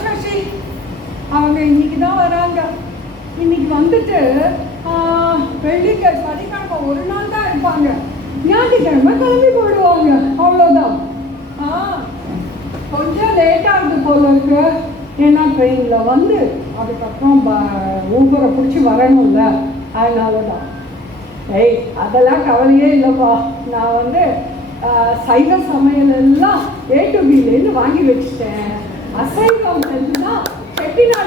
சசி அவங்க இன்னைக்கு தான் வராங்க. இன்னைக்கு வந்துட்டு வெள்ளிக்கிழமை சனிக்கிழமை ஒரு நாள் தான் இருப்பாங்க. ஞாயிற்றுக்கிழமை கிளம்பி போயிடுவாங்க, அவ்வளோதான். கொஞ்சம் லேட்டாகுது போல இருக்கு. ஏன்னா ட்ரெயினில் வந்து அதுக்கப்புறம் ஊபரை பிடிச்சி வரணும்ல, அதனால தான். அதெல்லாம் கவலையே இல்லைப்பா. நான் வந்து சைவ சமையல் எல்லாம் A to Bலேருந்து வாங்கி வச்சுட்டேன். அசைவம் செஞ்சுதான் செட்டிநாடு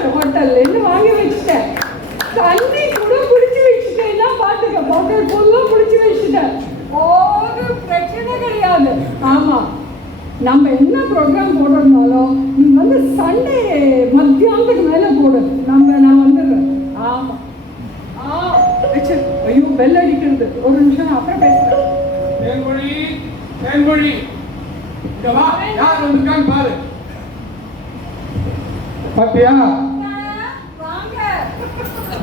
தண்ணி கூட குடிச்சு வச்சுட்டேன்னா பாத்துக்க, பாக்கெட் ஃபுல்லா குடிச்சு வச்சுட்டேன். ஒரு பிரச்சனை கிடையாது. ஆமா, நம்ம என்ன ப்ரோக்ராம் போடுறதுனாலும் நீ வந்து சண்டே மத்தியானத்துக்கு மேலே போடு. நான் வந்துடுறேன். ஆமா. ஐயோ பெல் அடிக்கிறது. ஒரு நிமிஷம், நான் அப்புறம் பேசுறேன். தேன்மொழி, தேன்மொழி, இங்க வா, யார் வந்திருக்கான்னு பாரு. பாத்தியா? வாங்க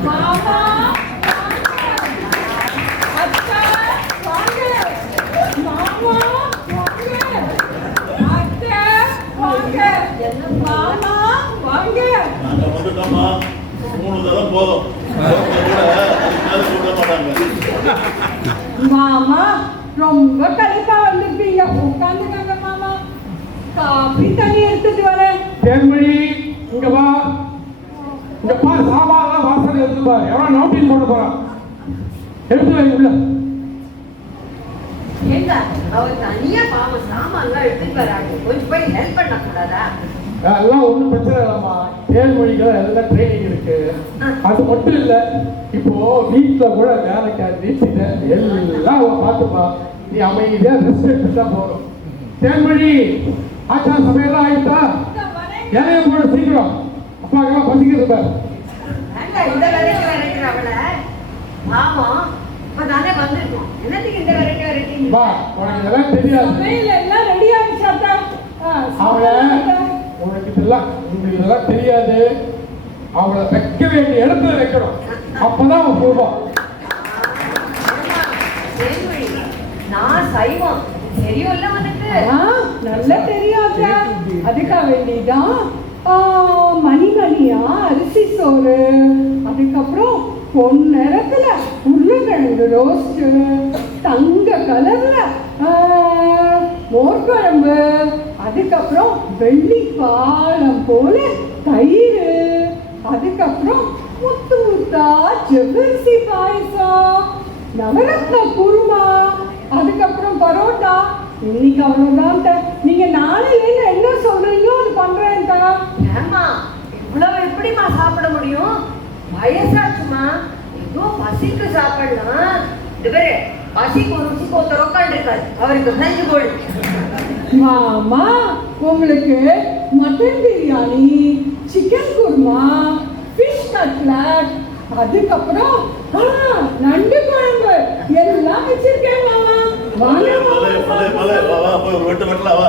மாமா, அத்தா வாங்க, மாமா வாங்க, அத்தை வாங்க, மாமா வாங்க. நாங்க வந்துட்டோமா, 3 தடவை போதும். கூட மாட்டாங்க. மாமா ரொம்ப களைப்பா வந்திருப்பீங்க, உட்காந்துக்காங்க மாமா. காபி தண்ணி எடுத்துட்டு வரேன். தேன்மொழி, இங்க வா. இங்க பாரு, சாமான்லாம் வாசல் எடுத்து பாரு. எவனா நோட்டீஸ் போட போறான். எடுத்து வை உள்ள. ஏங்க அவர் தனியா பாவம் சாமான்லாம் எடுத்துட்டு வராங்க, கொஞ்சம் போய் ஹெல்ப் பண்ண கூடாதா? எல்லாம் ஒன்றும் பிரச்சனை இல்லைம்மா. தேன்மொழிகள் எல்லாம் ட்ரைனிங் இருக்கு. அது மட்டும் இல்லை, இப்போ வீட்டில் கூட வேலைக்கார வீட்டில் எல்லாம் அவன் பார்த்துப்பா. நீ அமைதியாக ரெஸ்ட் எடுத்துட்டா போதும். தேன்மொழி, ஆச்சா சமையல்லாம் ஆயிட்டா? இலைய போட சீக்கிரம், அப்பாக்கெல்லாம் பசிக்கிறது பாரு. வேண்டாம், இந்த வரைக்கும் வரைக்கிற அவளை பாவம் இப்பதானே வந்திருக்கோம். என்னத்துக்கு இந்த வரைக்கும் வரைக்கும்? வா, உனக்கு இதெல்லாம் தெரியாது. சமையல் எல்லாம் ரெடி ஆயிடுச்சாத்தா? அவளை உனக்கு இதெல்லாம் தெரியாது. அவளை வைக்க வேண்டிய இடத்துல வைக்கணும், அப்பதான் அவன் போவான். நான் சைவம் தெரியும்ல உனக்கு. நல்லா தெரியாதா? அதுக்காக வேண்டிதான் மணிமணியா அரிசி சோறு, அதுக்கப்புறம் பொன்னிறத்துல உருளைக்கிழங்கு ரோஸ்ட், தங்க கலர்ல மோர் குழம்பு, அதுக்கப்புறம் வெள்ளி பாலம் போல தயிர், அதுக்கப்புறம் முத்து முத்தா ஜவ்வரிசி பாயசம், நவரத்ன குருமா, அதுக்கப்புறம் பரோட்டா. இன்னைக்கு அவ்வளவுதான். நீங்க நாளையில என்ன சொல்றீங்களோ அது பண்றேன்டா. ஏமா இவ்வளவு எப்படிமா சாப்பிட முடியும்? வயசாச்சுமா, ஏதோ பசிக்கு சாப்பிடலாம். இதுவரை பசிக்கு ருசிக்கு ஒருத்தர் உட்காந்துருக்காரு, அவருக்கு செஞ்சு போடு. மாமா உங்களுக்கு mutton biryani, chicken kurma, fish cutlet, அதுக்கப்புறம் நண்டு குழம்பு எல்லாம் வச்சிருக்கேன் மாமா. வாங்க ஒரு வெட்டு வெட்டலாம் வா.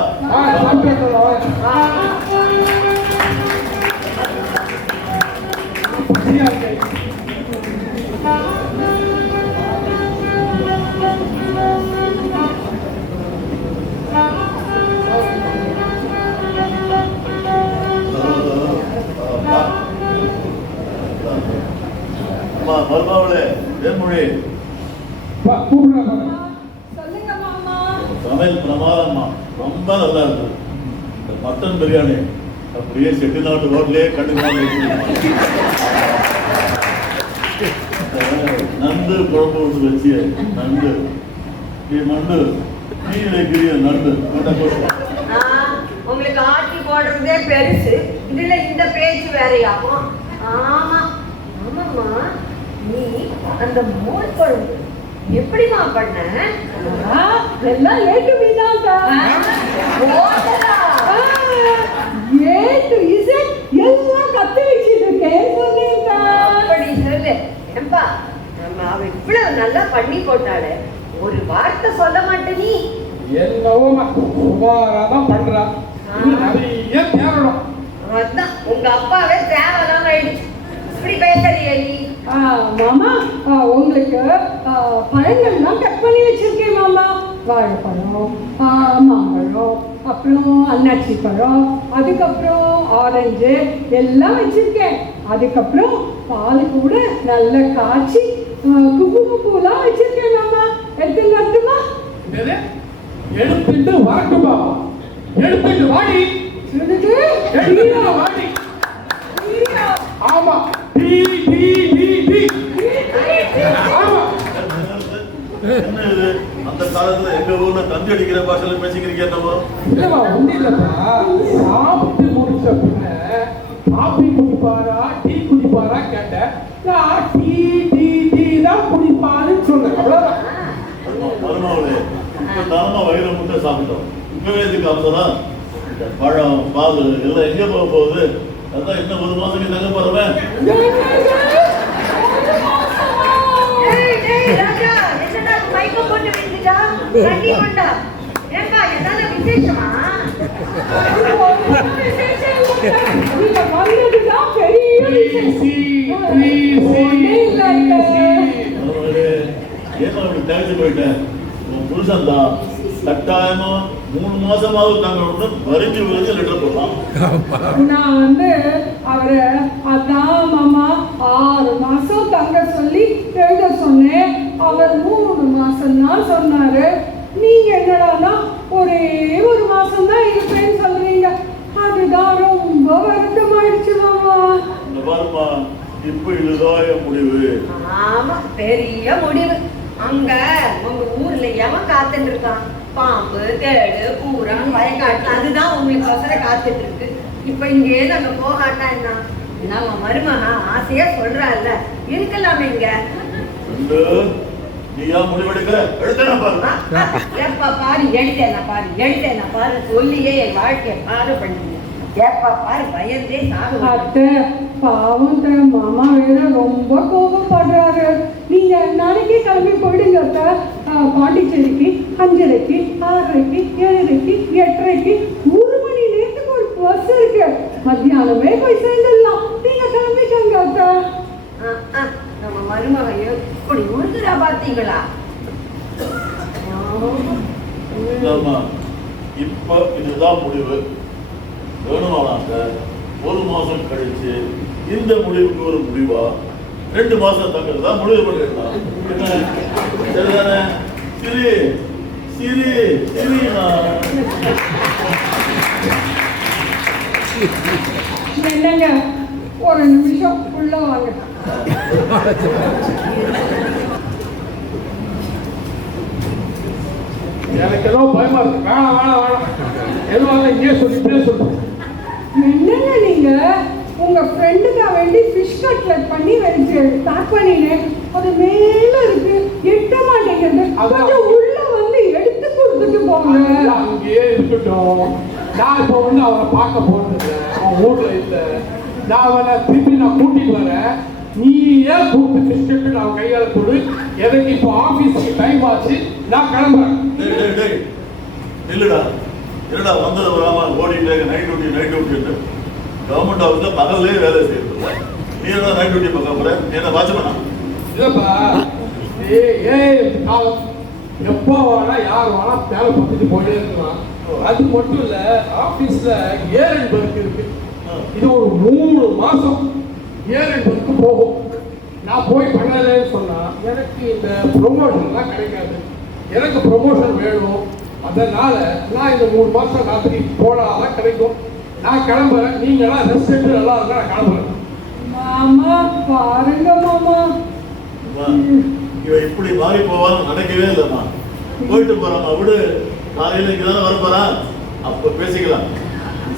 மருமாவளே, தேன்மொழி, சொல்லுங்க மாமா. சமையல் பிரமாதமா, ரொம்ப நல்லா இருக்கு. இந்த மட்டன் பிரியாணி அப்படியே செட்டிநாட்டு ரோட்லயே கண்டுக்காம நண்டு குழம்பு ஒன்று வச்சு நண்டு நீ நண்டு நீ வைக்கிறிய நண்டு உங்களுக்கு ஆட்டி போடுறதே பெருசு, இதுல இந்த பேச்சு வேறையாகும். ஆமா ஆமாம்மா, நீ அந்த மோர் குழம்பு எப்படிமா பண்ண? எல்லாம் ஏட்டு வீதான்டா. ஏட்டு இசட் எல்லாம் கத்து வச்சிட்டு இருக்கேன் சொன்னேன்டா. அப்படி சொல்லு. ஏம்பா, நம்ம அவ இவ்வளவு நல்லா பண்ணி போட்டாளே, ஒரு வார்த்தை சொல்ல மாட்டே நீ? என்னவோமா சுமாராதான் பண்றா, நிறைய தேவணும். அதான் உங்க அப்பாவே தேவைதான் ஆயிடுச்சு. இப்படி பேசுறிய நீ? மாமா உங்களுக்கு பழங்கள்லாம் கட் பண்ணி வச்சிருக்கேன் மாமா. வாழைப்பழம், மாம்பழம், அப்புறம் அன்னாச்சி பழம், அதுக்கப்புறம் ஆரஞ்சு எல்லாம் வச்சிருக்கேன். அதுக்கப்புறம் பால் கூட நல்லா காய்ச்சி குங்குமப்பூலாம் வச்சிருக்கேன் மாமா. எடுத்துட்டு வரட்டுமா? எடுத்துட்டு வரட்டுமா? எடுத்துட்டு வாடி. வாடி. ஆமா, ஆமா. என்ன இது? அந்த காலத்துல எங்க ஊர்ல தந்தி அடிக்கிற பாஷையில பேசிக்கிறீங்க என்னவோ? இல்லவா, ஒண்ணு இல்லப்பா. சாப்பிட்டு முடிச்ச பின்ன காபி குடிப்பாரா டீ குடிப்பாரா கேட்ட சாப்பிடாம வயிறு முட்டை சாப்பிட்டோம். இப்பவே இதுக்கு அவசரம். இந்த பழம் பால் எல்லாம் எங்க போக போகுது? அதான் இன்னும் 1 மாசத்துக்கு தங்க போறவன். ராஜா, என்னடா மயக்கம் போட்டு விழுந்துட்டா? தண்ணி கொண்டா. ஏன்பா எதான விசேஷமா? நீங்க வந்ததுதான் பெரிய விஷயம். ஏமா அப்படி தகச்சு போயிட்டேன்? உன் புருஷன் தான் கட்டாயமா 3 மாசமாவது தங்களோட வரைஞ்சி லெட்டர் போடலாம். நான் வந்து அவரை அதான் மாமா 6 மாசம் தங்க சொல்லி எழுத சொன்னேன். அவர் 3 மாசம் தான் சொன்னாரு. நீங்க என்னடானா ஒரே 1 மாசம் தான் இருப்பேன்னு சொல்றீங்க. அதுதான் ரொம்ப வருத்தமாயிடுச்சு மாமா. இந்த பாருமா, இப்ப இதுதான் என் முடிவு. ஆமா, பெரிய முடிவு. அங்க உங்க ஊர்ல எவன் காத்துட்டு இருக்கான்? பாம்பு, தேடு, பூரான், வயக்காட்டு, அதுதான் உங்களுக்கு அவசர காத்துட்டு இருக்கு. இப்ப இங்கே நாங்க போகாட்டா என்ன? நம்ம மருமகா ஆசையா சொல்றாள்ல, இருக்கலாமே இங்க. நீ ஏன் முடிவெடுக்கிற? எடுத்தேன் பாரு. எப்ப பாரு எடுத்தேன் பாரு சொல்லியே என் வாழ்க்கையை பாரு பண்ணீங்க. எப்ப பாரு பயந்தே சாகு. அத்தை பாவம் மாமா வேற ரொம்ப கோபப்படுறாரு. நீங்க நாளைக்கே கிளம்பி போயிடுங்க அத்தை. பாண்டிச்சேரிக்கு 5:30, 6:30, 7:30, 8:30 1 மணி நேரத்துக்கு ஒரு பஸ் இருக்கு. மத்தியானமே போய் சேர்ந்துடலாம். நீங்க கிளம்பிக்கோங்க அத்தை. நம்ம மருமக எப்படி உருதுரா பாத்தீங்களா? இப்ப இதுதான் முடிவு. வேணுமானாங்க 1 மாசம் கழிச்சு இந்த முடிவுக்கு ஒரு முடிவா 2 மாசம் தங்கிறதா முடிவு பண்ணிடலாம். சரிதானே? சிரி சிரி சிரினா என்னங்க ஒரு நிமிஷம் உள்ள வாங்க. எனக்கு ஏதோ பயமா இருக்கு. வேணாம் எதுவாக இங்கே சொல்லிட்டே சொல்றேன். என்னங்க நீங்க உங்க ஃப்ரெண்டுக்கு வேண்டி ஃபிஷ் கட்லெட் பண்ணி வச்சு பேக் பண்ணினேன். அது மேல இருக்கு, எட்ட மாட்டேங்குது. கொஞ்சம் உள்ள வந்து எடுத்து கொடுத்துட்டு போங்க. அங்கேயே இருக்கட்டும். நான் இப்போ வந்து அவரை பார்க்க போனது அவன் ஊர்ல இல்லை. நான் அவனை திருப்பி கூட்டிட்டு வரேன். நீ ஏன் கூப்பிட்டு பிஸ்கெட்டு நான் கையால கொடு. எனக்கு இப்போ ஆபீஸ்க்கு டைம் ஆச்சு, நான் கிளம்புறேன். இல்லடா என்னடா வந்தது வராம ஓடிட்டு நைட் டியூட்டி கவர்மெண்ட் ஆஃபீஸ்ல பகல்லே வேலை செய்யறது. நீ என்ன நைட் டியூட்டி பார்க்க போற? என்ன வாட்ச்மேனா? இல்லப்பா, எப்போ வேணா யார் வேணா வேலை பார்த்துட்டு போயிட்டே இருக்கலாம். அது மட்டும் இல்ல, ஆபீஸ்ல ஏர் அண்ட் ஒர்க் இருக்கு. இது ஒரு 3 மாசம் ஏர் அண்ட் ஒர்க் போகும். நான் போய் பண்ணலன்னு சொன்னா எனக்கு இந்த ப்ரொமோஷன் தான் கிடைக்காது. எனக்கு ப்ரொமோஷன் வேணும். அதனால நான் இந்த 3 மாசம் ராத்திரி போனாதான் கிடைக்கும். நான் கிளம்புறேன். நீங்களாம் ரெஸ்ட் எடுத்து நல்லா இருந்தா நான் கிளம்புறேன். மாமா பாருங்க மாமா, இவன் இப்படி மாறி போவான்னு நினைக்கவே இல்லைம்மா. போயிட்டு போறாமா, விடு. காலையில இங்கதானே வர போறான், அப்ப பேசிக்கலாம்.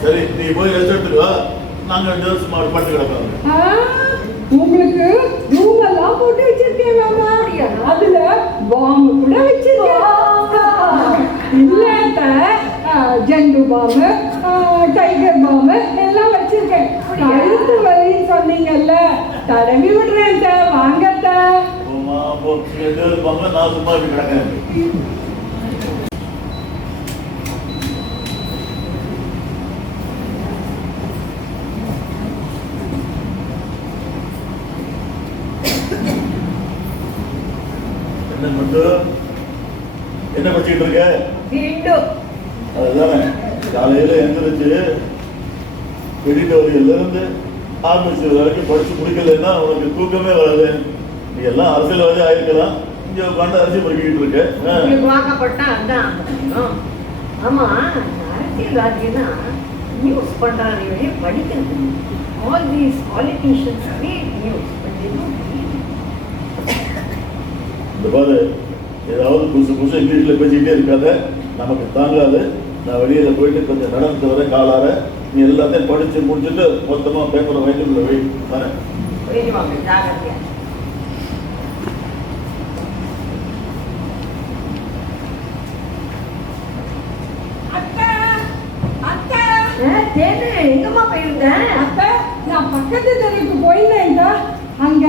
சரி, நீ போய் ரெஸ்ட் எடுத்துக்கோ. நாங்க டேர்ஸ் மாடு பட்டு கிடப்பாங்க. உங்களுக்கு ரூம் எல்லாம் போட்டு வச்சிருக்கேன் மாமா. அதுல பாம்பு கூட வச்சிருக்கேன். இல்ல ஜெண்டு பாம்பு, டைகர் பாம்பு எல்லாம் வச்சிருக்கேன். கழுத்து வலின்னு சொன்னீங்கல்ல, தடவி விடுறேன். வாங்க இருப்பாங்க. நான் சும்மா கிடக்கேன். என்ன மட்டும் என்ன படிச்சுட்டு இருக்க? அதுதானே காலையில எழுந்திரிச்சு எடிட்டோரியல்ல இருந்து ஆரம்பிச்சு வரைக்கும் படிச்சு முடிக்கலன்னா உனக்கு தூக்கமே வராது. நீ எல்லாம் அரசியல்வாதி ஆயிருக்கலாம், இங்க உட்காந்து அரசியல் படிக்கிட்டு இருக்க. வாக்கப்பட்டா அதான். ஆமா, அரசியல்வாதினா நியூஸ் பண்றாங்க, படிக்கிறது. All these politicians read news, but they don't read. இந்த பாரு, ஏதாவது புதுசு இங்கிலீஷ்ல பேசிக்கிட்டே இருக்காத, நமக்கு தாங்காது. நான் வெளியில போயிட்டு கொஞ்சம் நடந்து வரேன் காலார. நீ எல்லாத்தையும் படிச்சு முடிச்சுட்டு மொத்தமா பேப்பரை வயிற்றுக்குள்ள வை வரேன். ஜாகிரதையா. அத்தேன்னு எங்கம்மா போயிருந்தேன்? அத்தை, நான் பக்கத்து தெருவுக்கு போயிருந்தேங்க. அங்க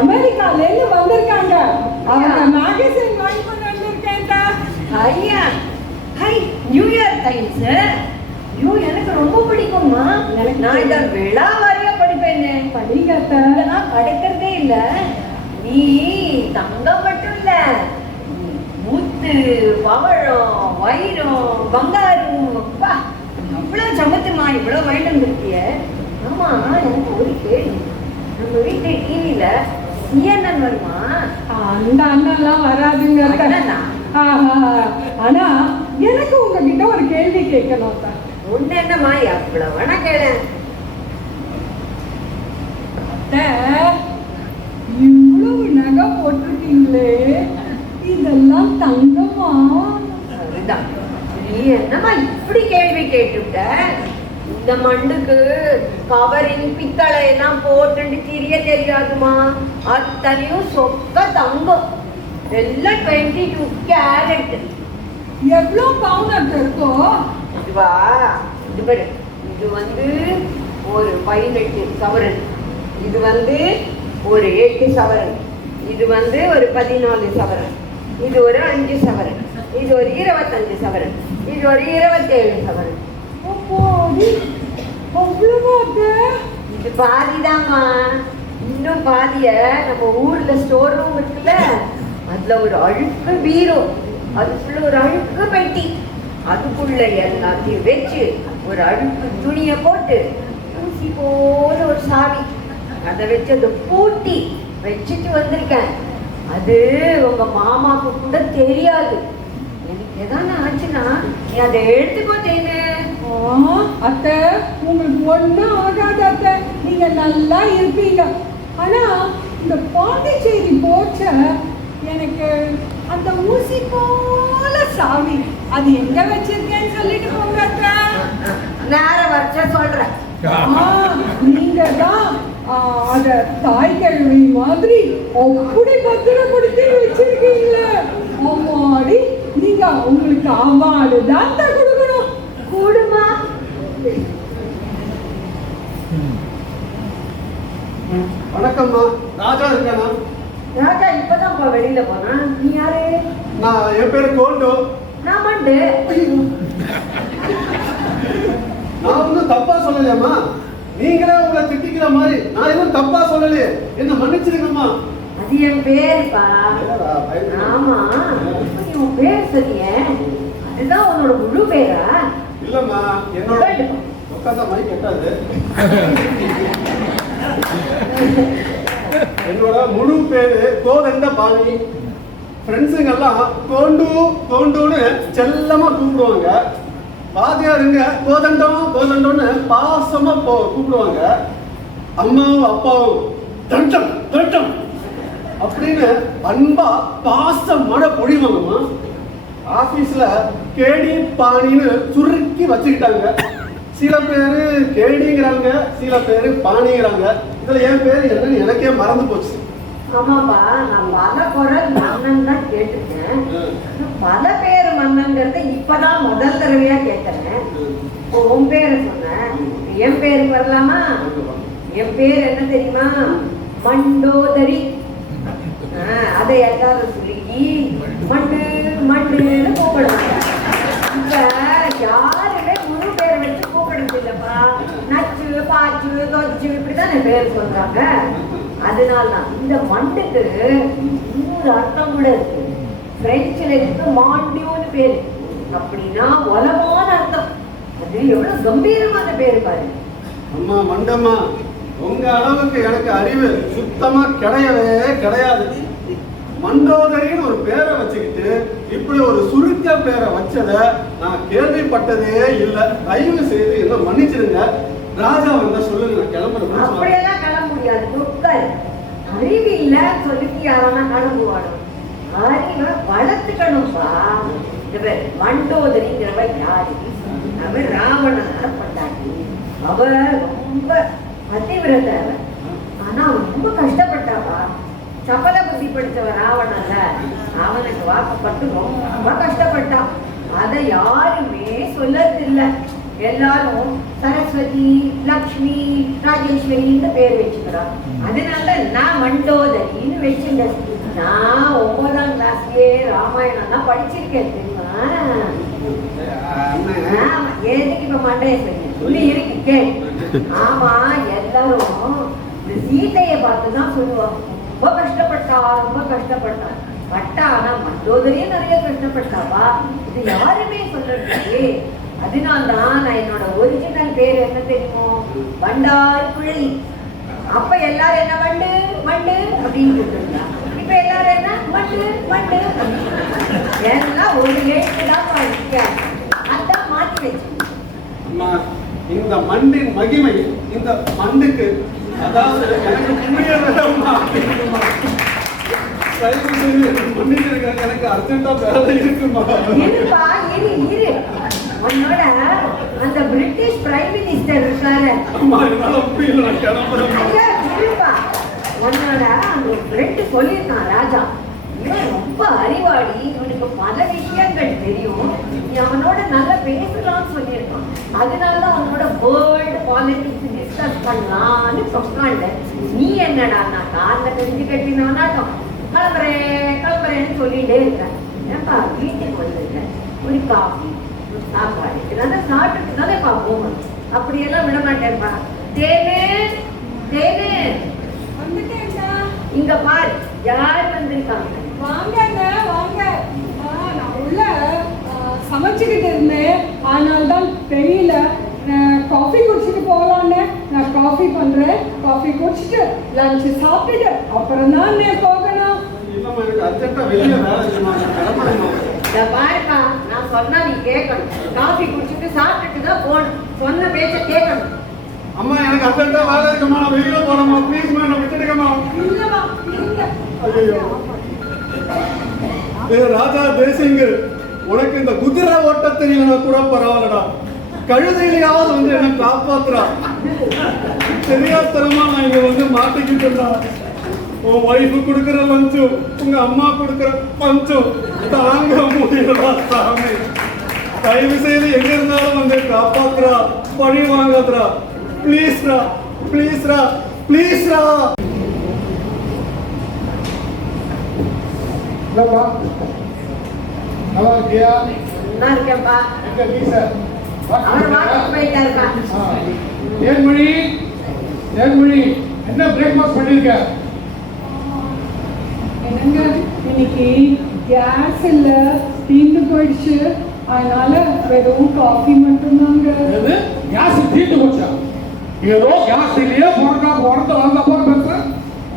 அமெரிக்கால இருந்து வந்திருக்காங்க. அவங்க மேகசின் வாங்கி கொண்டு வந்திருக்கேன். ஐயா, ஹை, நியூ இயர் டைம்ஸ். ஐயோ, எனக்கு ரொம்ப பிடிக்கும்மா. நான் இதை விழா வாரியா படிப்பேன்னு. படிங்க அத்தை. நான் படிக்கிறதே இல்ல. நீ தங்கம் மட்டும் இல்ல, முத்து, பவழம், வைரம், பங்காரம், அப்பா இவ்வளவு சமத்துமா, இவ்வளவு வைரம் இருக்கிய. ஆமா, எனக்கு ஒரு கேள்வி. நம்ம வீட்டு டிவியில CNN வருமா? அந்த அண்ணெல்லாம் வராதுங்க அத்தை. அண்ணனா? ஆனா எனக்கு உங்ககிட்ட ஒரு கேள்வி கேட்கணும் அத்தை. ஒண்ணு என்னம்மா, எவ்வளவு வேணா கேளு. அத்தை, இவ்வளவு நகை போட்டிருக்கீங்களே, இதெல்லாம் தங்கமா? அதுதான். நீ என்னம்மா இப்படி கேள்வி கேட்டுட்ட? இந்த மண்டுக்கு கவரிங் பித்தளை எல்லாம் போட்டு திரிய தெரியாதுமா. அத்தனையும் சொக்க தங்கம். எல்லாம் 22 கேரட். எவ்வளோ பவுன் அத்தை இருக்கும்? இதுவா, இது பாரு, இது ஒரு 18 சவரன், இது ஒரு 8 சவரன், இது ஒரு 14 சவரன், இது ஒரு 5 சவரன், இது ஒரு 25 சவரன், இது ஒரு 27 சவரன். அப்பாடி, அவ்வளவா அத்தை? இது பாதிதாம்மா. இன்னும் பாதிய நம்ம ஊர்ல ஸ்டோர் ரூம் இருக்குல்ல, அதுல ஒரு அழுக்கு பீரோ, அதுக்குள்ள ஒரு அழுக்கு பெட்டி, அதுக்குள்ள எல்லாத்தையும் வச்சு ஒரு அழுக்கு துணியை போட்டு ஊசி போல ஒரு சாவி, அதை வச்சு அதை பூட்டி வச்சுட்டு வந்திருக்கேன். அது உங்க மாமாவுக்கு கூட தெரியாது. எனக்கு எதான ஆச்சுன்னா நீ அதை எடுத்துக்கோ தேனு. அத்தை, உங்களுக்கு ஒன்றும் ஆகாது அத்தை, நீங்க நல்லா இருப்பீங்க. ஆனா இந்த பாண்டிச்சேரி போச்ச எனக்கு அந்த ஊசி போல சாவி, அது எங்க வச்சிருக்கேன்னு சொல்லிட்டு போங்க அத்தை. நேரம் வச்ச சொல்றேன். நீங்க தான் அத தாய்கிழமை மாதிரி அப்படி பத்திரப்படுத்தி வச்சிருக்கீங்களே. அம்மாடி, நீங்க உங்களுக்கு அவார்டு தான் கொடுக்கணும். கூடுமா? வணக்கம்மா, ராஜா இருக்கானா? ராஜா இப்பதான் வெளியில போனா. நீ யாரு? நான், என் பேரு கோல்டு. நான் மண்டு. நான் ஒன்றும் தப்பா சொல்லலையம்மா. நீங்களே உங்களை திட்டிக்கிற மாதிரி நான் எதுவும் தப்பா சொல்லலையே, என்ன மன்னிச்சிருங்கம்மா. அது என் பேருப்பா. ஆமா, நீ உன் பேர் சொன்னிய, அதுதான் உன்னோட முழு பேரா? இல்லம்மா, என்னோட உட்காந்தா மைக் எட்டாது. என்னோட முழு பேரு கோதண்டபாணி. ஃப்ரெண்ட்ஸுங்கெல்லாம் கோண்டு கோண்டுன்னு செல்லமா கூப்பிடுவாங்க. வாத்தியாருங்க கோதண்டம் கோதண்டம்னு பாசமா கூப்பிடுவாங்க. அம்மாவும் அப்பாவும் தண்டம் தண்டம் அப்படின்னு அன்பா பாசம் மழை பொழிவாங்கம்மா. ஆபீஸ்ல கேடி பாணின்னு சுருக்கி வச்சுக்கிட்டாங்க. சில பேரு கேடிங்கிறாங்க, சில பேரு பாணிங்கிறாங்க. இதுல என் பேரு என்னன்னு எனக்கே மறந்து போச்சு. ஆமாப்பா, நான் பல குரல் மன்னன் தான் கேட்டிருக்கேன். பல பேர் மன்னன்கிறத இப்பதான் முதல் தடவையா கேட்கிறேன். உன் பேரை சொன்னேன், என் பேருக்கு வரலாமா? என் பேர் என்ன தெரியுமா? மண்டோதரி. அதை எல்லாரும் சொல்லி மண்டு மண்டுன்னு கூப்பிடுவாங்க. இப்ப யாருமே முழு பேரை வச்சு கூப்பிடுறது இல்லப்பா. நச்சு, பாச்சு, தொச்சு இப்படிதான் என் பேர் சொல்றாங்க. அதனாலதான் இந்த மண்டுக்கு இன்னொரு அர்த்தம் கூட இருக்கு. பிரெஞ்சுல இருக்கு மாண்டியோன்னு பேரு, அப்படின்னா வளமான அர்த்தம். அது எவ்வளவு கம்பீரமான பேரு பாரு. அம்மா மண்டம்மா, உங்க அளவுக்கு எனக்கு அறிவு சுத்தமா கிடையவே கிடையாது. மண்டோதரின்னு ஒரு பேரை வச்சுக்கிட்டு இப்படி ஒரு சுருக்க பேரை வச்சத நான் கேள்விப்பட்டதே இல்லை. தயவு செய்து என்ன மன்னிச்சிருங்க. ராஜா வந்தா சொல்லுங்க, நான் கிளம்புறேன். அப்படியெல்லாம் கிளம்ப முடியாது. துக்கல் அறிவு இல்ல சொல்லிட்டு யாரானா கிளம்புவாடும். அறிவை வளர்த்துக்கணும்பா. மண்டோதரிங்கிறவ யாரு? அவ ராவணனால பட்டாட்டி. அவ ரொம்ப பதிவிரத. ஆனா அவன் ரொம்ப கஷ்டப்பட்டாப்பா. சபல புத்தி படிச்சவ ராவணன்ல, அவனுக்கு வாக்கப்பட்டு ரொம்ப கஷ்டப்பட்டான். அதை யாருமே சொல்லதில்லை. எல்லாரும் சரஸ்வதி, லக்ஷ்மி, ராஜேஸ்வரி இந்த பேர் வச்சுக்கிறான். அதனால நான் மண்டோதரின்னு வச்சுட்டேன். நான் 9ஆம் கிளாஸ்லயே ராமாயணம் தான் படிச்சிருக்கேன் தெரியுமா? எதுக்கு இப்ப மண்டேஸ்வரி சொல்லி இருக்கு கேள். ஆமா, எல்லாரும் இந்த சீதையை பார்த்துதான் சொல்லுவாங்க, ரொம்ப கஷ்டப்பட்டா ரொம்ப கஷ்டப்பட்டா பட்டா. ஆனா மண்டோதரியும் நிறைய கஷ்டப்பட்டாவா, இது யாருமே சொல்றது. அதனால்தான் நான் என்னோட ஒரிஜினல் பேர் என்ன தெரியுமோ, பண்டார் பிள்ளை. அப்ப எல்லாரும் என்ன மண்டு மண்டு அப்படின்னு சொல்லிருந்தா, இப்ப எல்லாரும் என்ன மண்டு மண்டு எல்லாம் ஒரு எழுத்துதான் வித்தியாசம். அதான் மாத்தி வச்சு. இந்த மண்ணின் மகிமை இந்த மண்ணுக்கு, அதாவது எனக்கு புரியலம்மா. எனக்கு அர்ஜென்டா வேலை இருக்குமா? இருப்பா, இரு இரு. உன்னோட அந்த பிரிட்டிஷ் பிரைம் மினிஸ்டர் இருக்காரு, இருப்பா. உன்னோட அந்த ஃப்ரெண்ட் சொல்லியிருக்கான் ராஜா, இவன் ரொம்ப அறிவாளி, இவனுக்கு பல விஷயங்கள் தெரியும், நீ அவனோட நல்லா பேசலாம்னு சொல்லியிருக்கான். அதனாலதான் அவனோட வேர்ல்டு பாலிடிக்ஸ் டிஸ்கஸ் பண்ணலான்னு சொன்னாங்க. நீ என்னடா நான் காலில் கெஞ்சி கட்டினானாட்டம் கிளம்புறேன்னு சொல்லிட்டே இருக்கேன். ஏன்பா வீட்டுக்கு வந்துருக்கேன், ஒரு காஃபி ஒரு சாப்பாடு இதெல்லாம் சாப்பிட்டுட்டு தானே போகணும். அப்படியெல்லாம் விட மாட்டேன்ப்பா. தேனே தேனே வந்துட்டேன்டா. இங்க பாரு யார் வந்திருக்காங்க. வாங்கங்க வாங்க. நான் உள்ள சமைச்சுக்கிட்டு இருந்தேன், அதனால்தான் தெரியல. காஃபி குடிச்சிட்டு போகலான்னு நான் காஃபி பண்றேன். காஃபி குடிச்சிட்டு லஞ்ச் சாப்பிட்டுட்டு அப்புறம் தான் போகணும். எனக்கு அர்ஜென்ட்டா வெளியே வேலை இருக்குமா, கிளம்பணும். பாருப்பா, நான் சொன்னா நீ கேட்கணும். காஃபி குடிச்சிட்டு சாப்பிட்டுட்டு தான் போகணும். சொன்ன பேச்ச கேட்கணும். அம்மா எனக்கு அர்ஜென்ட்டா வேலை இருக்குமா, நான் வெளியில போறேம்மா, ப்ளீஸ்மா என்ன விட்டுடுங்கம்மா. இல்லவா இல்ல. ஐயோ ராஜா தேசிங்கு, உனக்கு இந்த குதிரை ஓட்ட தெரியலனா கூட பரவாயில்லடா, கழுதையிலையாவது வந்து என்ன காப்பாத்துறா. தெரியாதனமா நான் இங்க வந்து மாட்டிக்கிட்டேன்டா. உன் ஒய்ஃபு கொடுக்குற லஞ்சும் உங்க அம்மா கொடுக்குற பஞ்சும் தாங்க முடியலடா சாமி. தயவு செய்து எங்க இருந்தாலும் வந்து காப்பாத்துறா, பழி வாங்காதுரா. ப்ளீஸ்ரா ப்ளீஸ்ரா ப்ளீஸ்ரா. இல்லப்பா, நல்லா இருக்கியா? நல்லா இருக்கேன்ப்பா. எங்க டீச்சர் அவர் வாக்கிங் போயிட்டா இருக்கா. தேன்மொழி, தேன்மொழி என்ன பிரேக்ஃபாஸ்ட் பண்ணிருக்க? என்னங்க இன்னைக்கு கேஸ் இல்ல, தீர்ந்து போயிடுச்சு, அதனால வெறும் காஃபி மட்டும்தாங்க. எது கேஸ் தீர்ந்து போச்சா? ஏதோ கேஸ் இல்லையே பிறந்த வந்தப்போ பேசுறேன்,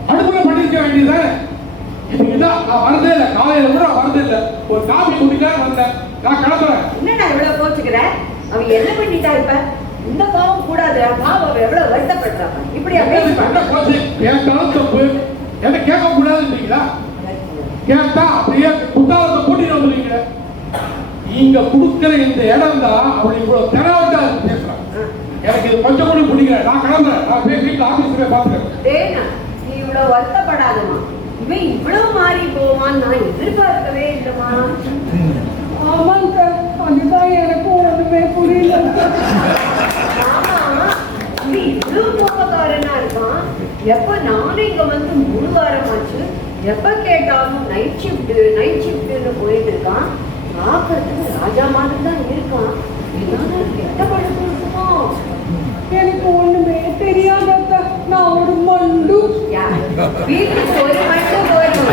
அடுப்புல பண்ணிருக்க வேண்டியதானே. இதுதான் நான் வரதே இல்லை, காலையில கூட நான் வரதே இல்லை. ஒரு காஃபி குடிக்கலாம் வந்தேன், நான் கிளம்புறேன். என்னடா இவ்வளவு போச்சுக்கிற? அவன் என்ன பண்ணிட்டா இப்ப? இந்த பாவம் கூடாது. பாவம் அவ எவ்வளவு வருத்தப்படுறாங்க. இப்படி என்ன போச்சு? கேட்டாலும் தப்பு, என்ன கேட்க கூடாதுன்றீங்களா? கேட்டா அப்படியே புத்தாவத்தை கூட்டிட்டு வந்துருக்கீங்க. நீங்க கொடுக்கிற இந்த இடம் தான் அவளை இவ்வளவு தெரவட்டா பேசுறான். எனக்கு இது கொஞ்சம் கூட பிடிக்கல, நான் கிளம்புறேன். நான் போய் வீட்டுல ஆபீஸ்ல போய் பாத்துக்கிறேன். நீ இவ்வளவு வருத்தப்படாதமா. இவன் இவ்வளவு மாறி போவான்னு நான் எதிர்பார்க்கவே இல்லைமா. ஆமாங்க, அதுதான் எனக்கும் ஒண்ணுமே புரியல. ஆமா, இவன் இவ்வளவு கோபக்காரனா இருக்கான். எப்ப நானும் இங்க வந்து 3 வாரம் ஆச்சு, எப்ப கேட்டாலும் நைட் ஷிஃப்ட்னு போயிட்டு இருக்கான். பார்க்கறதுக்கு ராஜா மாதிரி தான் இருக்கான். ஏதாவது கெட்ட பழக்கம் இருக்குமோ? எனக்கு ஒண்ணுமே தெரியாதப்ப நான் ஒரு மண்டு. வீட்டுக்கு ஒரு மட்டும் போயிடும்.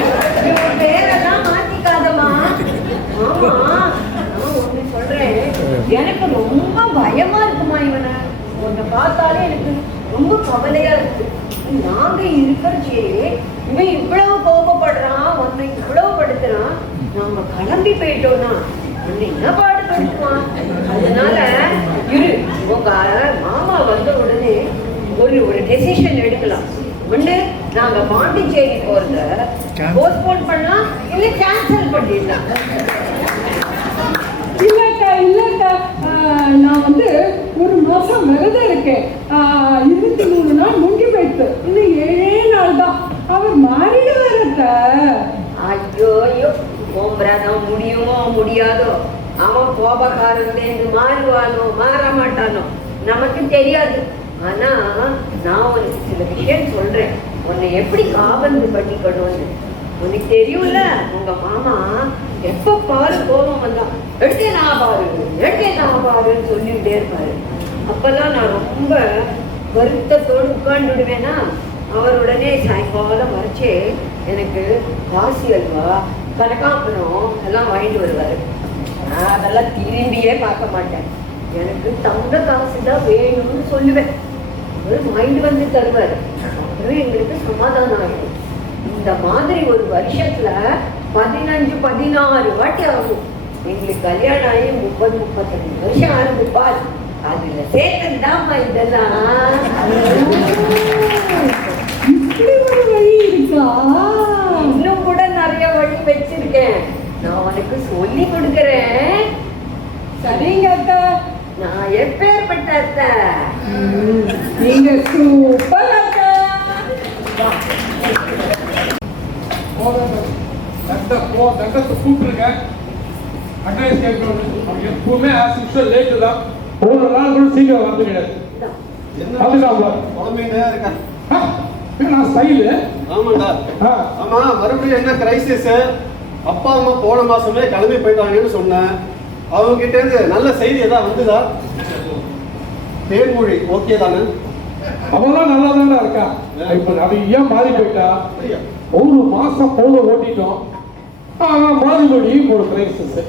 பேரெல்லாம் மாத்திக்காதமா. ஆமா, நான் ஒண்ணு சொல்றேன், எனக்கு ரொம்ப பயமா இருக்குமா இவனை. உன்னை பார்த்தாலே எனக்கு ரொம்ப கவலையா இருக்கு. நாங்க இருக்கிறச்சே இவன் இவ்வளவு கோபப்படுறான், உன்னை இவ்வளவு படுத்துறான். நாம கிளம்பி போயிட்டோம்னா உன்னை என்ன பாடுபடுத்துவான். அதனால இரு, உங்க மாமா வந்த உடனே ஒரு டெசிஷன் எடுக்கலாம். ஒண்ணு, நாங்க பாண்டிச்சேரி போறத போஸ்ட்போன் பண்ணலாம், இல்ல கேன்சல் பண்ணிடலாம். இல்லக்கா, நான் வந்து 1 மாசம் விரதம் இருக்கேன். 23 நாள் முங்கி போயிட்டு இன்னும் 7 நாள் தான். அவர் மாறிடுவாரத்த. ஐயோ ஐயோ, ஓம்பராதான் முடியுமோ முடியாதோ. அவன் கோபக்காரன் மாறுவானோ மாற மாட்டானோ நமக்கு தெரியாது. ஆனா நான் உனக்கு சில விஷயம் சொல்றேன், உன்னை எப்படி காபந்து பண்ணிக்கணும்னு. உனக்கு தெரியும்ல, உங்க மாமா எப்ப பாரு கோபம் வந்தான் எடுத்தே நான் பாருன்னு சொல்லிக்கிட்டே இருப்பாரு. அப்பெல்லாம் நான் ரொம்ப வருத்தத்தோடு உட்கார்ந்துடுவேனா, அவர் உடனே சாயங்காலம் வரைச்சே எனக்கு காசி அல்வா கனகாம்பரம் எல்லாம் வாங்கிட்டு வருவாரு. நான் அதெல்லாம் திரும்பியே பார்க்க மாட்டேன். எனக்கு தங்க காசு தான் வேணும்னு சொல்லுவேன். அவர் வாங்கிட்டு வந்து தருவாரு. அப்புறம் எங்களுக்கு சமாதானம் ஆகிடும். இந்த மாதிரி ஒரு வருஷத்துல 15-16 வாட்டி ஆகும். எங்களுக்கு கல்யாணம் ஆகி 30-35 வருஷம் ஆரம்பிப்பார். அதுல சேர்த்ததுதான்மா இதெல்லாம். இப்படி ஒரு வழி இருக்கா? இன்னும் கூட நிறைய வழி வச்சிருக்கேன், நான் உனக்கு சொல்லி கொடுக்கிறேன். சரிங்க அத்தை. நான் எப்பேற்பட்ட அத்தை? நீங்க சூப்பர் அத்தை. தங்கத்தை கூப்பிட்டுருக்கேன். அட்வைஸ் கேட்கணும். அவங்க எப்பவுமே ஆஸ் யூஷுவல் லேட்டு தான். ஒரு நாள் கூட சீக்கிரம் வந்து கிடையாது. குழம்பையா இருக்கா? நான் ஸ்டைலு. ஆமாண்டா. ஆமா, மறுபடியும் என்ன கிரைசிஸ்? அப்பா அம்மா போன மாசமே கிளம்பி போயிட்டாங்கன்னு சொன்னேன். அவங்க கிட்ட இருந்து நல்ல செய்தி ஏதாவது வந்துதா? தேன்மொழி ஓகே தானே? அவெல்லாம் நல்லா தானே இருக்கா. இப்ப நிறைய மாறி போயிட்டா. ஒரு மாசம் போல ஓட்டிட்டோம். மறுபடி ஒரு கிரைசிஸ்.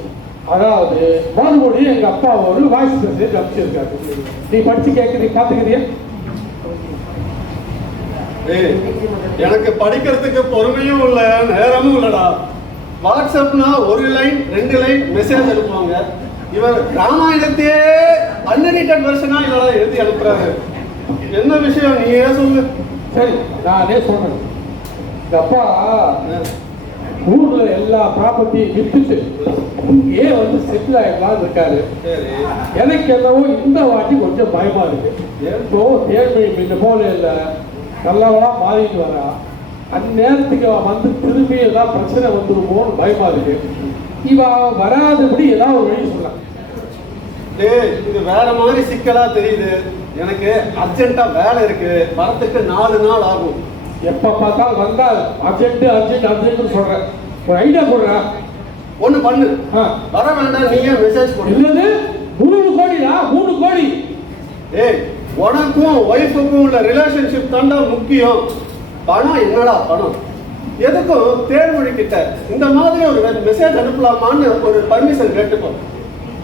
அதாவது மறுபடி எங்க அப்பா ஒரு வாய்ஸ் மெசேஜ் அனுப்பிச்சிருக்காரு. நீ படிச்சு கேட்குறீங்க, பாத்துக்கிறியா? எனக்கு படிக்கிறதுக்கு பொறுமையும் இல்ல, நேரமும் இல்லடா. வாட்ஸ்அப்னா 1 லைன் 2 லைன் மெசேஜ் அனுப்புவாங்க. இவர் ராமாயணத்தையே அன்எடிட்டட் வெர்ஷனா இதெல்லாம் எழுதி அனுப்புறாரு. என்ன விஷயம் நீயே சொல்லு. சரி, நானே சொல்றேன். எங்க அப்பா ஊர்ல எல்லா ப்ராப்பர்ட்டியும் வித்துட்டு இங்கே வந்து செட்டில் ஆகிடலாம் இருக்காரு. எனக்கு என்னவோ இந்த வாட்டி கொஞ்சம் பயமா இருக்கு. ஏதோ தேர்மொழி இந்த போல இல்லை, நல்லவனா மாறிட்டு வரா. அந்நேரத்துக்கு வந்து திரும்பி ஏதாவது பிரச்சனை வந்துருமோன்னு பயமா இருக்கு. இவன் வராதபடி ஏதாவது ஒரு வழி சொல்லலாம். இது வேற மாதிரி சிக்கலா தெரியுது. எனக்கு அர்ஜென்ட்டா வேலை இருக்கு, வரத்துக்கு 4 நாள் ஆகும். எப்ப பார்த்தாலும் வந்தால் அர்ஜென்ட் சொல்றேன். ஒரு ஐடியா சொல்றேன். ஒண்ணு பண்ணு, வர வேண்டாம், நீங்க மெசேஜ் போடு. இல்லது 3 கோடியா? 3 கோடி? உனக்கும் ஒய்ஃபுக்கும் உள்ள ரிலேஷன்ஷிப் தாண்டா முக்கியம். பணம் என்னடா பணம்? எதுக்கும் தேர்மொழி கிட்ட இந்த மாதிரி ஒரு மெசேஜ் அனுப்பலாமான்னு ஒரு பர்மிஷன் கேட்டுப்போம்.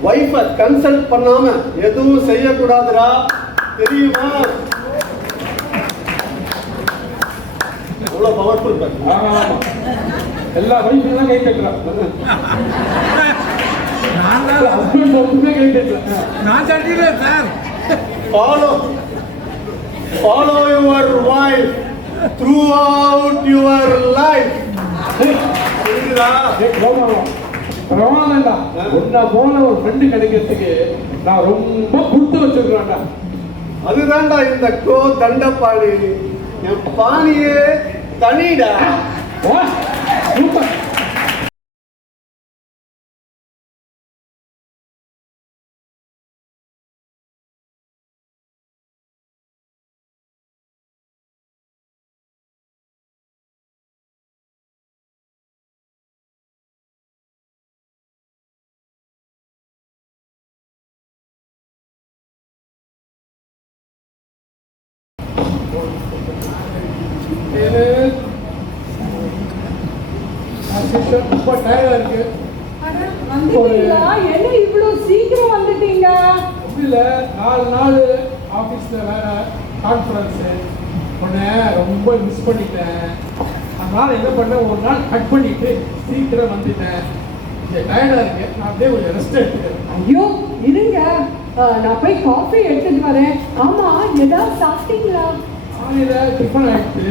ஒய்ஃபை கன்சல்ட் பண்ணாம எதுவும் செய்யக்கூடாதுடா, தெரியுமா? அவ்வளவு பவர்ஃபுல். எல்லா வயசுல கை தட்டுறான். நான் தட்டிடுறேன் sir. Follow your wife throughout your life. போன ஒரு ஃப்ரெண்டு கிடைக்கிறதுக்கு நான் ரொம்ப கொடுத்து வச்சிருக்கேன்டா. அதுதான்டா இந்த கோ தண்டப்பாணி. என் பாணியே தனிடா. சூப்பர். ரொம்ப டயர்டா இருக்கு. வந்துட்டீங்களா? என்ன இவ்வளவு சீக்கிரம் வந்துட்டீங்க? இல்ல, 4 நாள் ஆபீஸ்ல வேற கான்ஃபரன்ஸ். உன்னை ரொம்ப மிஸ் பண்ணிட்டேன். அதனால என்ன பண்ண, ஒரு நாள் கட் பண்ணிட்டு சீக்கிரம் வந்துட்டேன். டயர்டா இருக்கு, நான் அப்படியே கொஞ்சம் ரெஸ்ட் எடுத்துக்கிறேன். ஐயோ இருங்க, நான் போய் காஃபி எடுத்துட்டு வரேன். ஆமா, ஏதாவது சாப்பிட்டீங்களா? காலையில டிஃபன் ஆயிடுச்சு,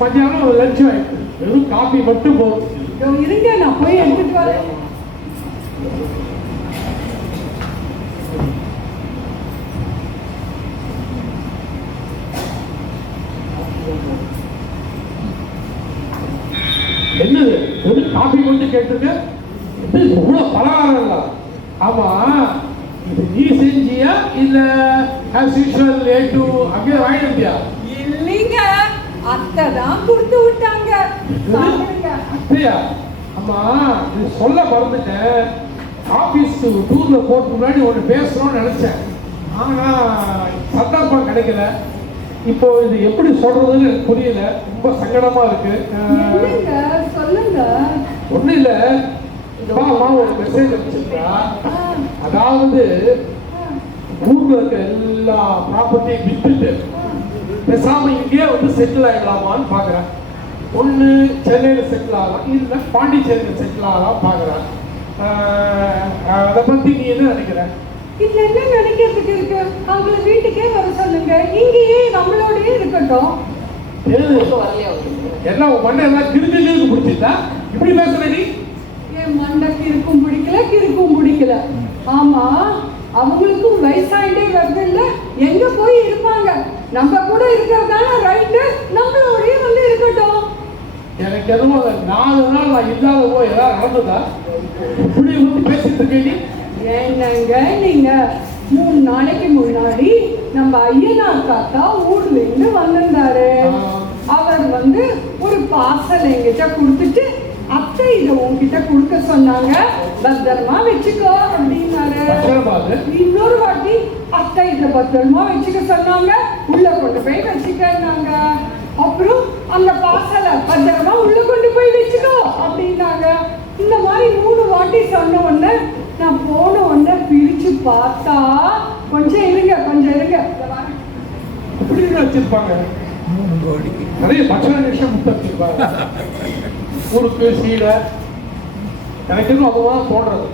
மத்தியானம் ஒரு லஞ்சும் ஆயிடுச்சு. வெறும் காஃபி மட்டும் போதும். இருங்க, நான் போய் எடுத்துட்டு வரேன். என்னது வெறும் காஃபி மட்டும் கேட்டிருக்க? இவ்வளோ பலகாரங்களா? ஆமா, இது நீ செஞ்சியா இல்ல ஆஸ் யூஷுவல் ஏட்டு அப்படியே வாங்கிட்டியா? இல்லைங்க, அத்தை தான் கொடுத்து விட்டாங்க. சாப்பிடுங்க. அப்படியா? ஆமா, இது சொல்ல மறந்துட்டேன். ஆபீஸ் டூர்ல போட்டு முன்னாடி ஒன்று பேசணும்னு நினைச்சேன். ஆனா சந்தர்ப்பம் கிடைக்கல. இப்போ இது எப்படி சொல்றதுன்னு எனக்கு புரியல. ரொம்ப சங்கடமா இருக்கு. என்னங்க சொல்லுங்க. ஒன்றும் இல்லை, அம்மா ஒரு மெசேஜ் அனுப்பிச்சிருக்கா. அதாவது ஊர்ல இருக்க எல்லா ப்ராப்பர்ட்டியும் வித்துட்டு பேசாம இங்கே வந்து செட்டில் ஆகிடலாமான்னு பார்க்குறேன். ஒன்று சென்னையில் செட்டில் ஆகலாம், இல்லை பாண்டிச்சேரியில் செட்டில் ஆகலாம் பார்க்குறேன். அதை பற்றி நீ என்ன நினைக்கிற? இதுல என்ன நினைக்கிறதுக்கு இருக்கு? அவங்கள வீட்டுக்கே வர சொல்லுங்க, இங்கேயே நம்மளோடயே இருக்கட்டும். எல்லாம் உன் மண்ணை எல்லாம் கிறுக்கு பிடிச்சிட்டா இப்படி பேசுற நீ? என் மண்டை கிறுக்கும் பிடிக்கல, கிறுக்கும் பிடிக்கல. ஆமா, அவங்களுக்கும் வயசாயிட்டே வருது இல்ல, எங்க போய் இருப்பாங்க? நம்ம கூட இருக்கிறதான ரைட்டு, நம்மளோடயே வந்து இருக்கட்டும். எனக்கு எதுவும் 4 நாள் நான் இல்லாத போய் ஏதாவது நடந்ததா? இப்படி வந்து பேசிட்டு இருக்கேன் நீ? என்னங்க நீங்க, 3 நாளைக்கு முன்னாடி நம்ம ஐயனார் தாத்தா ஊர்ல இருந்து வந்திருந்தாரு. அவர் வந்து ஒரு பார்சல் என்கிட்ட கொடுத்துட்டு, அத்தை இதை உன்கிட்ட கொடுக்க சொன்னாங்க, பத்திரமா வச்சுக்கோ அப்படின்னாரு. இன்னொரு வாட்டி அத்தை இதை பத்திரமா வச்சுக்க சொன்னாங்க, உள்ள கொண்டு போய் வச்சுக்கன்னாங்க. அப்புறம் அந்த பார்சலை பத்திரமா உள்ள கொண்டு போய் வச்சுக்கோ அப்படின்னாங்க. இந்த மாதிரி 3 வாட்டி சொன்ன உடனே நான் போன உடனே பிரிச்சு பார்த்தா, கொஞ்சம் இருங்க இப்படி வச்சிருப்பாங்க. நிறைய பச்சனை நிமிஷம் முட்டை வச்சிருப்பாங்க. ஊருக்கு சீடை எனக்கு இன்னும் அதுதான் தோன்றது.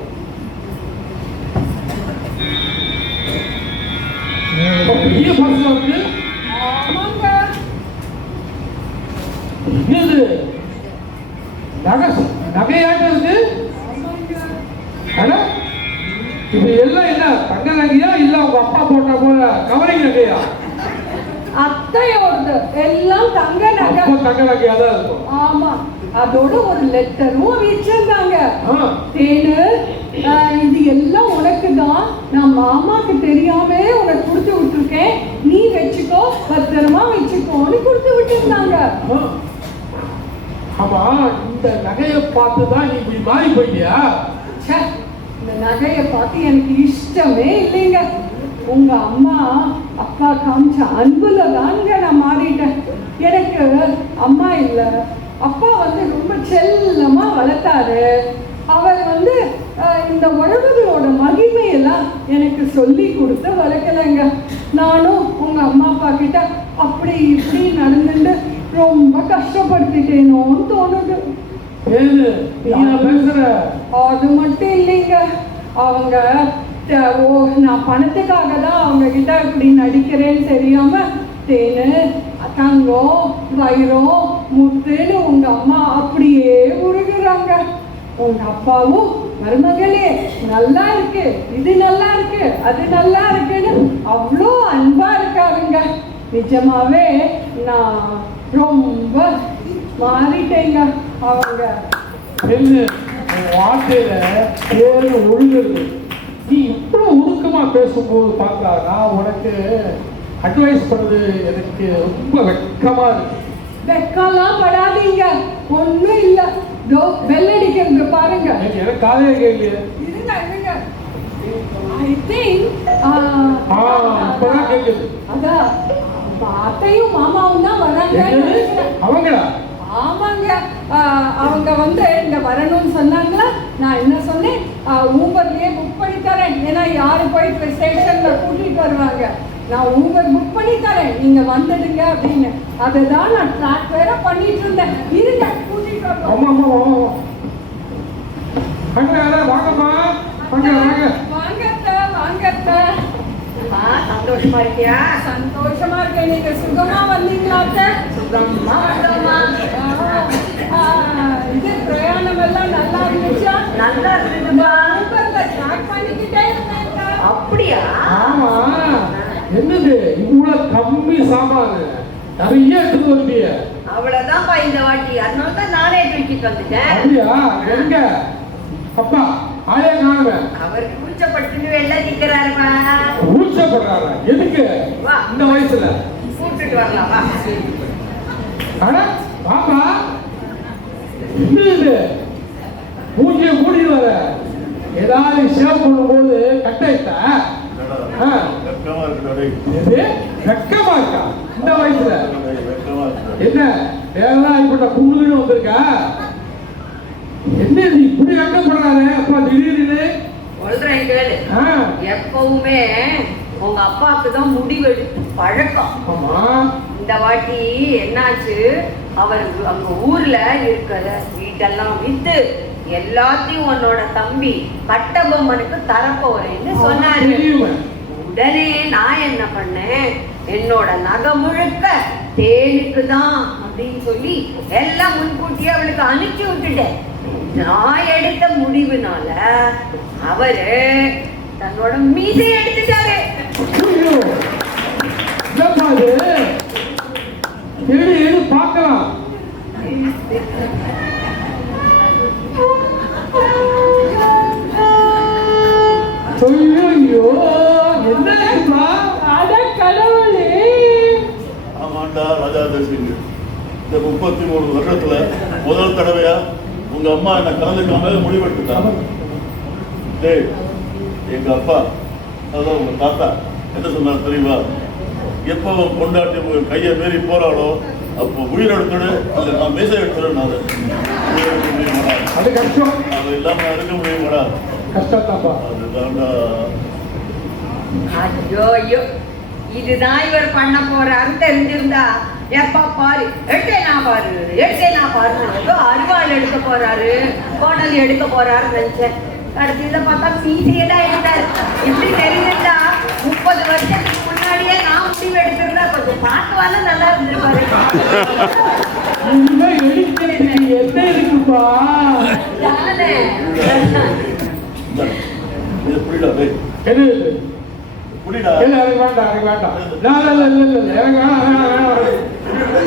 பெரிய பர்சன் இருக்கு. ஆமாங்க. இது நகையாட்டம் இருக்கு. இது எல்லாம் என்ன தங்க நகையா இல்ல உங்க அப்பா போட்ட போல கவரிங் நகையா? அத்தையோடது எல்லாம் தங்க நகை. தங்க நகையா தான் இருக்கும். ஆமா, அதோட ஒரு லெட்டரும் வச்சிருந்தாங்க. தேனு, இது எல்லாம் உனக்கு தான், நான் மாமாக்கு தெரியாம உனக்கு கொடுத்து விட்டுருக்கேன், நீ வச்சுக்கோ, பத்திரமா வச்சுக்கோன்னு கொடுத்து விட்டுருந்தாங்க. ஆமா, இந்த நகையை பார்த்து தான் நீ இப்படி மாறி போயிட்டியா? இந்த நகையை பார்த்து எனக்கு இஷ்டமே இல்லைங்க. உங்க அம்மா அப்பா காமிச்ச அன்புல தாங்க நான் மாறிட்டேன். எனக்கு அம்மா இல்லை, அப்பா வந்து ரொம்ப செல்லமா வளர்த்தாரு. அவர் வந்து இந்த உழவுகளோட மகிமையெல்லாம் எனக்கு சொல்லி கொடுத்து வளர்க்கலைங்க. நானும் உங்க அம்மா அப்பா கிட்ட அப்படி இப்படி நடந்துட்டு ரொம்ப கஷ்டப்படுத்திட்டேனோன்னு தோணுது. அது மட்டும் இல்லைங்க, அவங்க நான் பணத்துக்காக தான் அவங்க கிட்ட இப்படி நடிக்கிறேன்னு தெரியாம தேனு, தங்கம், வைரம், முத்துன்னு உங்க அம்மா அப்படியே உருகுறாங்க. உங்க அப்பாவும் மருமகளே நல்லா இருக்கு, இது நல்லா இருக்கு, அது நல்லா இருக்குன்னு அவ்வளோ அன்பா இருக்காருங்க. நிஜமாவே நான் ரொம்ப மாறிட்டேங்க. அவங்க வார்த்தையில பேரு ஒழுங்குது. நீ இவ்வளவு ஒழுக்கமா பேசும்போது பார்த்தா நான் உனக்கு அட்வைஸ் பண்ணது எனக்கு ரொம்ப வெக்கமா இருக்கு. வெக்கலாம் படாதீங்க, ஒண்ணும் இல்ல. பெல் அடிக்கிறது பாருங்க. எனக்கு காலையில கேள்வி இப்பதான் கேட்குது. அதான் அத்தையும் மாமாவும் தான் வராங்க. அவங்களா? ஆமாங்க, அவங்க வந்து இங்க வரணும்னு சொன்னாங்களா. நான் என்ன சொன்னேன், ஊபர்லயே புக் பண்ணி தரேன், ஏன்னா யாரு போய் ஸ்டேஷன்ல கூட்டிட்டு வருவாங்க, நான் ஊபர் புக் பண்ணி தரேன், நீங்க வந்துடுங்க அப்படின்னு. அதுதான் நான் ட்ராக் வேற பண்ணிட்டு இருந்தேன். இருங்க, கூட்டிட்டு வரணும். வாங்கம்மா, வாங்க. சந்தோஷமா இருக்கியா? சந்தோஷமா இருக்கேன். நீங்க சுகமா வந்தீங்களா? சுகமா. இது பிரயாணம் எல்லாம் நல்லா இருந்துச்சா? நல்லா இருந்துச்சுமா. ட்ராக் பண்ணிக்கிட்டே இருந்தேன். அப்படியா? ஆமா. என்னது இவ்வளவு கம்மி சாமான் நிறைய எடுத்து வந்திய? அவ்வளவுதான்ப்பா இந்த வாட்டி, அதனால தான் நானே தூக்கிட்டு வந்துட்டேன். அப்படியா? எங்க அப்பா ஆளே காணுவேன். அவர் கூச்சப்பட்டு வெளில நிக்கிறாருப்பா. கூச்சப்படுறாரா? எதுக்கு வா. இந்த வயசுல? கூப்பிட்டுட்டு வரலாம் வா. அட பாப்பா, என்ன இது பூஜையை மூடிட்டு வர? ஏதாவது சேவ் பண்ணும்போது கட்டாயிட்டா? வெக்கமா இருக்குடா டேய். எது வெக்கமா இருக்கா இந்த வயசுல? வெக்கமா இருக்குடா. என்ன வேறதான் இப்ப கும்பிடுன்னு வந்திருக்கா? என்ன நீ இப்படி வெக்கப்படுறாரு அப்பா திடீர்னு? சொல்றேன் கேளு. எப்பவுமே உங்க அப்பாவுக்கு தான் முடிவெடுத்து பழக்கம். ஆமா. இந்த வாட்டி என்னாச்சு, அவர் அங்க ஊர்ல இருக்கிற வீட்டெல்லாம் வித்து எல்லாத்தையும் உன்னோட தம்பி கட்டபொம்மனுக்கு தரப்போறேன்னு சொன்னாரு. உடனே நான் என்ன பண்ணேன், என்னோட நகை முழுக்க தேனுக்கு தான் அப்படின்னு சொல்லி எல்லாம் முன்கூட்டியே அவளுக்கு அனுப்பி விட்டுட்டேன். நான் எடுத்த முடிவுனால அவரு தன்னோட மீசை எடுத்துட்டாரு. பார்க்கலாம். ஐயோ என்ன அட கடவுளே. ஆமாண்டா ராஜா தேசிங், இந்த 33 வருஷத்துல முதல் தடவையா உங்க அம்மா என்ன கலந்துக்காம முடிவெடுத்துட்டாங்க. டேய், எங்க அப்பா அதான் உங்க தாத்தா என்ன சொன்னார் தெரியுமா? எப்போ அவன் கொண்டாட்டி உங்க கையை மீறி போறாளோ அப்போ உயிர் எடுத்துடு, இல்லை நான் மீசை எடுத்துடுன்னு. அது கஷ்டம். அது இல்லாம இருக்க முடியுமாடா? கஷ்டத்தாப்பா. அதுதான்டா. ஐயோ ஐயோ, இதுதான் இவர் பண்ண போறாருன்னு தெரிஞ்சிருந்தா எப்ப பாரு எடுத்தேனா பாரு ஏதோ அருவாள் எடுக்க போறாரு, கோடல் எடுக்க போறாருன்னு நினைச்சேன். கடைசியில பார்த்தா மீசையெல்லாம் எடுத்தாரு. இப்படி தெரிஞ்சிருந்தா 30 வருஷத்துக்கு முன்னாடியே நான் முடிவு எடுத்திருந்தா கொஞ்சம் பார்க்கவால நல்லா இருந்திருப்பாரு. என்ன இருக்குப்பா? தானே இது புரியல டேய். எது புரியடா. இல்ல எனக்கு வேண்டாம், எனக்கு வேண்டாம்.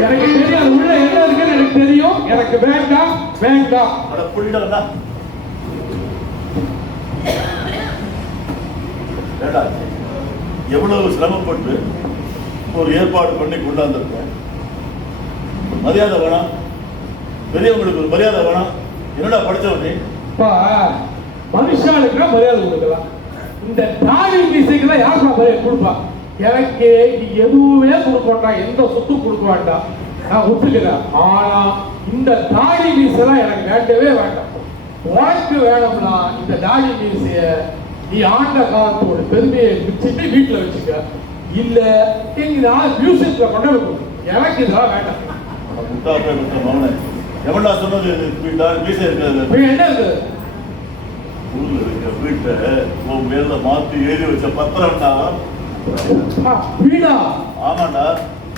எனக்கு தெரியாது உள்ள என்ன இருக்குன்னு எனக்கு தெரியும். எனக்கு வேண்டாம் வேண்டாம். அட புரியடா. ஏடா, எவ்வளவு சிரமப்பட்டு ஒரு ஏற்பாடு பண்ணி கொண்டாந்துருக்கேன். மரியாதை வேணாம், பெரியவங்களுக்கு ஒரு மரியாதை வேணாம். என்னடா படிச்சவனே? மனுஷாளுக்கு மரியாதை கொடுக்கலாம். இந்த தாடி மீசைக்கு யாருக்கா மரியாதை கொடுப்பா? எனக்கு எதுவுமே கொடுக்க வேண்டாம், எந்த சொத்தும் கொடுக்க வேண்டாம், நான் ஒத்துக்கிறேன். ஆனா இந்த தாடி மீசெல்லாம் எனக்கு வேண்டவே வேண்டாம். உனக்கு வேணும்னா இந்த தாடி மீசைய நீ ஆண்ட காலத்தோட பெருமையை வச்சுட்டு வீட்டுல வச்சுக்க, இல்ல எங்கேயாவது மியூசியத்துல கொண்டு வைக்கணும். எனக்கு இதெல்லாம் வேண்டாம். மகனே, எவன்டா சொன்னது மீசை இருக்காது? என்ன இருக்கு? ஊர்ல இருக்க வீட்டை உன் மேல மாத்தி எழுதி வச்ச பத்திரம்டா. வீடா? ஆமாண்டா,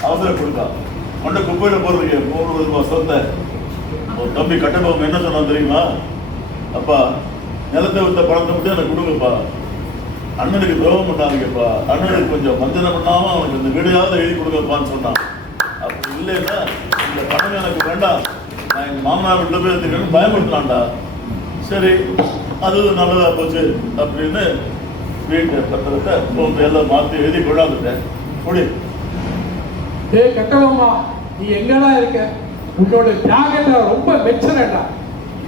அவசரம் கொடுக்கா. கொண்ட குப்பையில போடுறீங்க 3 ரூபாய் சொந்த. ஒரு தம்பி கட்டபொம்மன் என்ன சொன்னான் தெரியுமா? அப்பா, நிலத்தை வித்த பணத்தை மட்டும் எனக்கு கொடுங்கப்பா, அண்ணனுக்கு துரோகம் பண்ணாதீங்கப்பா, அண்ணனுக்கு கொஞ்சம் வஞ்சனை பண்ணாம அவனுக்கு இந்த வீடையாவது எழுதி கொடுங்கப்பான்னு சொன்னான். அப்படி இல்லைன்னா இந்த பணம் எனக்கு வேண்டாம், நான் எங்க மாமனார் வீட்டில் போய் எடுத்துக்கணும்னு பயன்படுத்தினான்டா. சரி, அது நல்லதா போச்சு அப்படின்னு வீட்டு பத்திரத்தை உன் எல்லாம் மாற்றி எழுதி கொண்டாந்துட்டேன். முடி. கட்டபொம்மா, நீ எங்கடா இருக்க? உன்னோட தியாகத்தை ரொம்ப மெச்சனடா.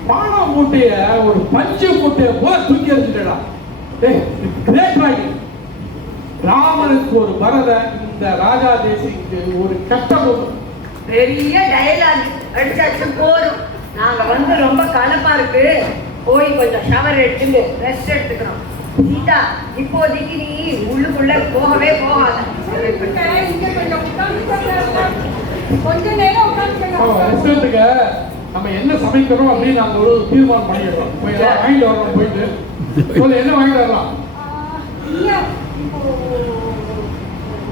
பானை மூட்டைய ஒரு பஞ்சு மூட்டைய போல தூக்கி எறிஞ்சிட்டா. ராமனுக்கு ஒரு பரதன், இந்த ராஜா தேசிக்கு ஒரு கட்டபொம்மன். பெரிய டயலாக் அடிச்சாச்சு போதும். நாங்க வந்து ரொம்ப கலப்பா இருக்கு, போய் கொஞ்சம் ஷவர் எடுத்துட்டு ரெஸ்ட் எடுத்துக்கிறோம். சீதா, இப்போதைக்கு நீ உள்ளுக்குள்ள போகவே போகாத. கொஞ்ச நேரம் உட்காந்துக்க. நம்ம என்ன சமைக்கிறோம் அப்படின்னு நாங்க ஒரு தீர்மானம் பண்ணிடுறோம். போய் எல்லாம் வாங்கிட்டு வரணும். போயிட்டு சொல்லு, என்ன வாங்கிட்டு வரலாம்?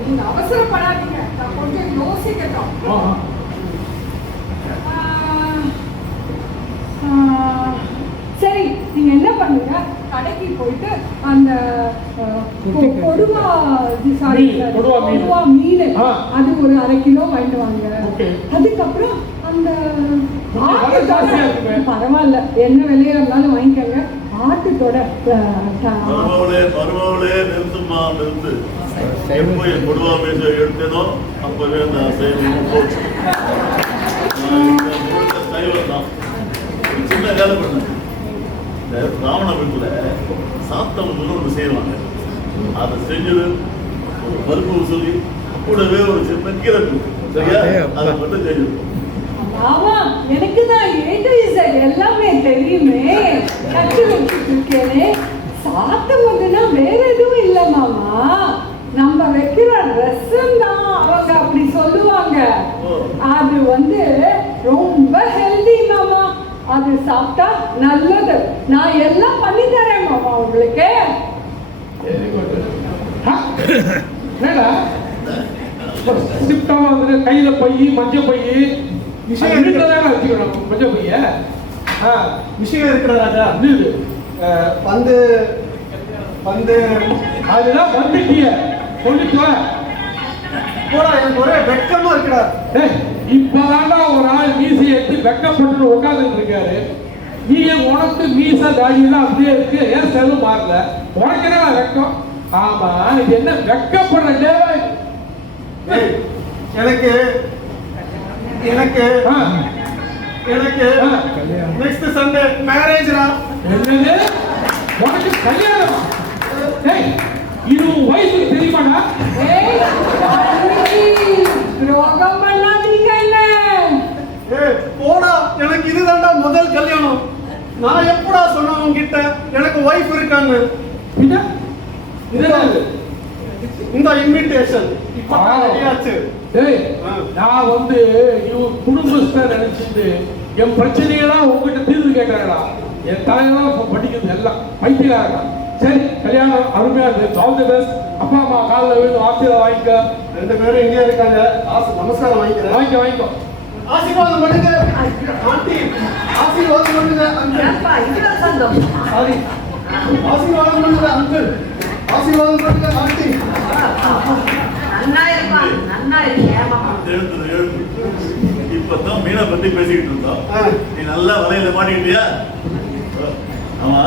நீங்க அவசரப்படாதீங்க, நான் கொஞ்சம் யோசிக்கட்டும். சரி, நீங்க என்ன பண்ணுங்க, கடைக்கு போயிட்டு அந்த கொடுவா மீன் அது ஒரு 1/2 கிலோ வாங்கிட்டு வாங்க. அதுக்கப்புறம் அந்த பரவாயில்ல, என்ன விலையா இருந்தாலும் வாங்கிக்கோங்க. ஆட்டுத்தோட மருமவளே நிறுத்துமா நிறுத்து. எப்போ என் கொடுவா மீச எடுத்தனோ அப்பவே அந்த செயல் போச்சு. சைவம் தான் ஒரு சின்ன வேலை பண்ணேன். இந்த ராவண வீட்டுல சாத்தம் ஒன்று செய்வாங்க. அதை செஞ்சது ஒரு பருப்பு சொல்லி கூடவே ஒரு சின்ன கீரப்பு. சரியா? அதை மட்டும் செஞ்சிருக்கோம். ஆமா, எனக்கு தான் எல்லாமே தெரியுமே. கட்டு வச்சுட்டு இருக்கேனே. சாத்தம் வந்துன்னா வேற எதுவும் இல்லை மாமா. நம்ம வைக்கிற ரசம் தான் அவங்க அப்படி சொல்லுவாங்க. அது வந்து ரொம்ப ஹெல்தி மாமா. அது சாப்பிட்டா நல்லது. நான் எல்லாம் பண்ணி தரேன் மாமா உங்களுக்கு. என்னடா சிப்டாம வந்து கையில பையி மஞ்சள் பையி விஷயம் இருக்கிறதான வச்சுக்கணும். மஞ்சள் பைய விஷயம் இருக்கிற ராஜா. இது வந்து வந்து அதெல்லாம் வந்துட்டிய சொல்லிட்டு போடா, எனக்கு ஒரே வெக்கமா இருக்குடா. இப்பதான்டா ஒரு ஆள் மீசை எடுத்து வெக்கப்பட்டு உட்காந்துட்டு இருக்காரு. நீ உனக்கு மீசை தாடியெல்லாம் அப்படியே இருக்கு. ஏன் செலவு மாறல? உனக்கு என்ன வெக்கம்? ஆமா, இது என்ன வெக்கப்படுற டேவா? எனக்கு எனக்கு எனக்கு நெக்ஸ்ட் சண்டே மேரேஜ்ரா. என்னது? உனக்கு கல்யாணமா? இது வயசுக்கு தெரியுமாடா? துரோகம் பண்ணாதீங்க. போடா, எனக்கு இதுதான்டா முதல் கல்யாணம். நான் எப்படா சொன்னேன் உங்ககிட்ட எனக்கு வைஃப் இருக்கான்னு? இந்த இன்விடேஷன் இப்ப ரெடியாச்சு. நான் வந்து குடும்பஸ்தர் நினைச்சிட்டு என் பிரச்சனையெல்லாம் உங்ககிட்ட தீர்வு கேட்கறாங்களா? என் தலையெல்லாம் படிக்கிறது எல்லாம் பைத்தியக்காரங்க. சரி, கல்யாணம் அருமையா இருக்கு. All the best. அப்பா அம்மா காலில் விழுந்து ஆசீர்வாதம் வாங்கிக்க. 2 பேரும் இங்கே இருக்காங்க. நமஸ்காரம் வாங்கிக்கிறேன். வாங்கிக்கோ. ஆசீர்வாதம் பண்ணுங்க ஆண்டி. ஆசீர்வாதம் பண்ணுங்க அங்கிள். சாரி, ஆசீர்வாதம் பண்ணுங்க அங்கிள். ஆசீர்வாதம் பண்ணுங்க ஆண்டி. இப்பதான் மீனை பத்தி பேசிக்கிட்டு இருந்தோம். நீ நல்லா வலையில மாட்டிக்கிட்டியா? ஆமா,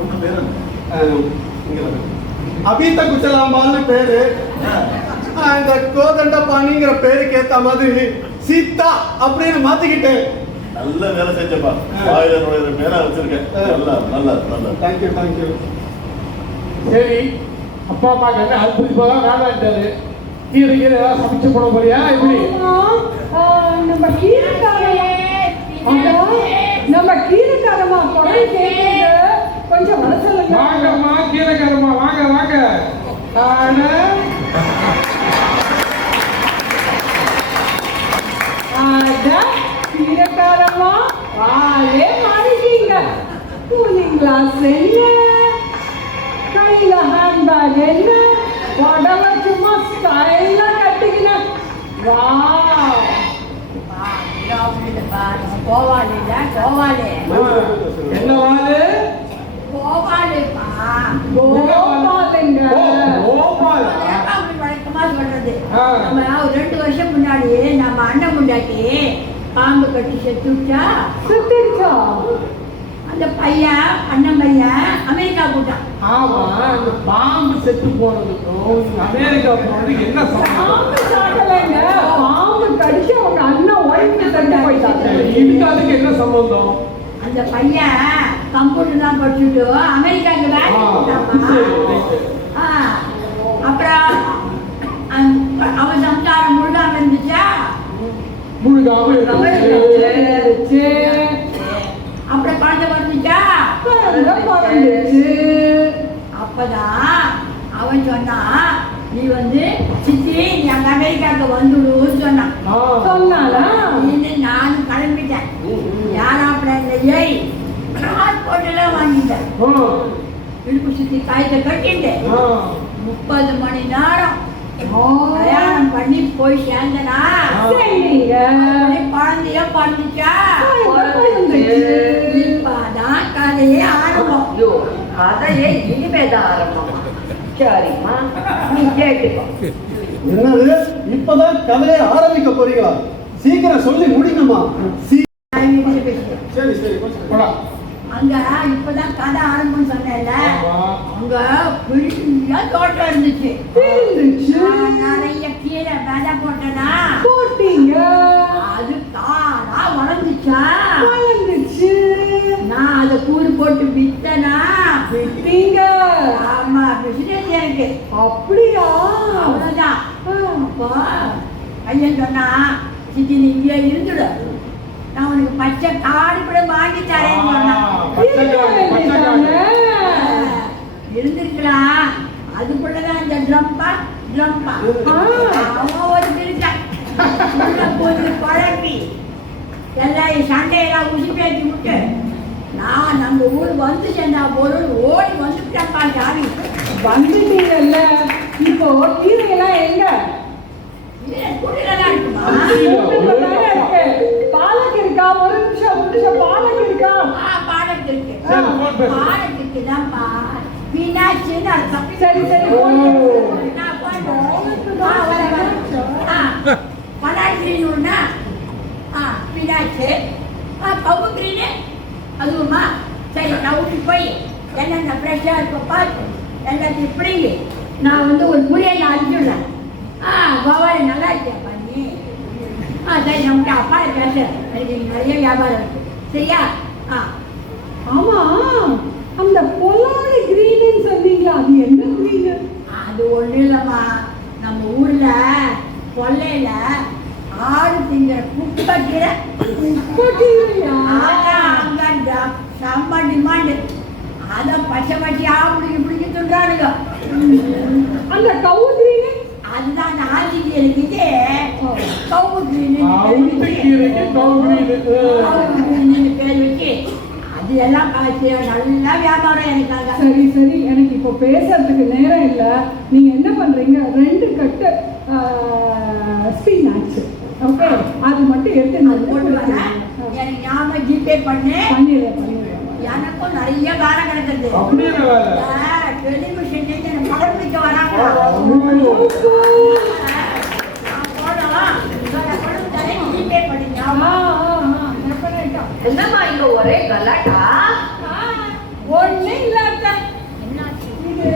ஒண்ணு பேரு அபித குச்சலாம்பான்னு பேரு. இந்த கோதண்டபாணிங்கிற பேருக்கு ஏத்த மாதிரி சீதா அப்படின்னு மாத்திக்கிட்டேன். நல்ல வேலை செஞ்சப்பா. வாயில நுழையிற பேரா வச்சிருக்கேன். நல்லா நல்லா நல்லா. Thank you thank you. சரி, அப்பா அம்மா என்ன அற்புதமாக வேண்டாட்டாரு. கீரை ஏதாவது சமைச்சு போட போறியா? எப்படி நம்ம கீரைக்காரமா குறை கேட்குது. கொஞ்சம் மனசுல வாங்கம்மா, கீரைக்காரம்மா வாங்க வாங்க. கீரைக்காரமா வாழே மாறிட்டீங்க. கூலிங் கிளாஸ் என்ன, கையில ஹேண்ட்பேக் என்ன, உடம்ப சும்மா ஸ்டைலா கட்டிக்கின. வா கோவாலில கோவாலி என்ன வாழு? கோவாலிப்பா. கோபாலுங்க. வழக்கமா சொல்றது. நம்ம ஒரு 2 வருஷம் முன்னாடி நம்ம அண்ணன் முன்னாடி பாம்பு கட்டி செத்துச்சா. சுத்திருச்சா? அந்த பையன் அண்ணன் பையன் அமெரிக்கா போட்டான். ஆமா, அந்த பாம்பு செத்து போனதுக்கும் அமெரிக்கா போனதுக்கு என்ன சம்பந்தம்? பாம்பு சாகலைங்க. பாம்பு கடிச்சு அவங்க அண்ணன் ஒய்ஃபு செத்து போயிட்டாங்க. இதுக்கு அதுக்கு என்ன சம்பந்தம்? அந்த பையன் கம்ப்யூட்டர் தான் படிச்சுட்டு அமெரிக்காவுக்கு வேலைக்கு போட்டாப்பா. அப்புறம் அவன் சம்சாரம் முழுகாம இருந்துச்சா? முழுகாம இருந்துச்சு. அப்புறம் குழந்தை வந்துச்சா? அப்பதான் அவன் சொன்னான், நீ வந்து சித்தி நீ அங்க அமெரிக்காவுக்கு வந்துடுன்னு சொன்னான். சொன்னாலா? நானும் கிளம்பிட்டேன். யாராப்பட ஏய் பாஸ்போர்ட் வாங்கிட்டேன். இடுப்பு சுத்தி காயத்தை கட்டிட்டு 30 மணி நேரம் கல்யாணம் பண்ணி போய் சேர்ந்தனா குழந்தைய பண்ணிச்சா. இப்பதான் கதையே ஆரம்பம். கதையே இனிமேதான் ஆரம்பமா? சரிம்மா, நீ கேட்டுக்கோ. என்னது, இப்பதான் கதையை ஆரம்பிக்க போறீங்களா? சீக்கிரம் சொல்லி முடிக்கணுமா? சரி சரி. அங்க இப்பதான் கடை ஆரம்பம் சொன்னேன்ல, ஆமா. அங்க பெரிய தோட்டம் இருந்துச்சு. இருந்துச்சு. நான் நிறைய கீரை விதை போட்டேனா, போட்டீங்க. அது தானா வளர்ந்துச்சா, வளர்ந்துச்சு. நான் அதை கூறு போட்டு வித்தனா. விட்டீங்க. ஆமா, பிசினஸ் எனக்கு. அப்படியா? அவ்வளவுதான். ஆ. அப்போ பையன் சொன்னா, சித்தி நீ இங்கே இருந்துடு, நான் உனக்கு பச்சை காடு கூட வாங்கி தரேன்னு சொன்னான். இருந்திருக்கலாம். அதுக்குள்ளதான் இந்த ட்ரம்பா அவன் ஒரு திருச்சான். கொஞ்சம் குழப்பி எல்லாம் சண்டையெல்லாம் உசி பேசி விட்டு நான் நம்ம ஊர் வந்து சேர்ந்தா பொருள் ஓடி வந்துட்டப்பா சாமி. வந்துட்டீங்கல்ல, இப்போ கீரையெல்லாம் எங்க? குடிலதான் இருக்குமா? வீட்டுக்குள்ளதானே இருக்கு. பாலக்கு இருக்கா? ஒரு நிமிஷம் பாலக்கு இருக்கா? பாடத்து இருக்கு. சரி, phone பேசு. பாடத்துக்கு தான்ப்பா மீனாட்சின்னு அர்த்தம். சரி நான் பனாட்சின்னு மீனாட்சி கவு கிரீனு அதுவுமா. சரி, நான் ஊட்டி போய் என்னென்ன ஃப்ரெஷ்ஷாக இருக்க பார்த்து எல்லாத்தையும் பிடிங்கி நான் வந்து ஒரு முறையை அனுப்பிச்சுடுறேன். பவானி நல்லா இருக்கியா பண்ணி? சரி, நம்மகிட்ட அப்பா பேச எனக்கு நிறைய வியாபாரம் இருக்கு. சரியா? ஆமா, அந்த பொலாரி கிரீன்னு சொன்னீங்களா, அது என்ன கிரீனு? அது ஒன்றும் இல்லைம்மா, நம்ம ஊர்ல கொல்லையில ஆடு திங்கிற குப்பை கீரை. கீரையா? அங்க செம்ம டிமாண்டு. அதை பச்சை பச்சையா பிடிக்க துண்டாடுங்க. அந்த கவு கிரீனு? அதுதான் அந்த ஆஞ்சிக்கு கவு கிரீனு பேர் வச்சு அது எல்லாம் காய்ச்சி நல்லா வியாபாரம் எனக்காக. சரி, எனக்கு இப்போ பேசுறதுக்கு நேரம் இல்லை. நீங்க என்ன பண்றீங்க, 2 கட்டு ஸ்பினாச், ஓகே, அது மட்டும் எடுத்து அது போட்டு வரேன். எனக்கு ஞாபகம் ஜிபே பண்ணிடுறேன். எனக்கும் நிறைய வேலை கிடக்குது. அப்படியே வேலை. டெலிவிஷன் எனக்கு படம் பிடிக்க வராங்க. நான் போடலாம். படம் தரேன், ஜிபே பண்ணிங்க. என்னம்மா இங்க ஒரே கலாட்டா? ஒண்ணு இல்லாத இது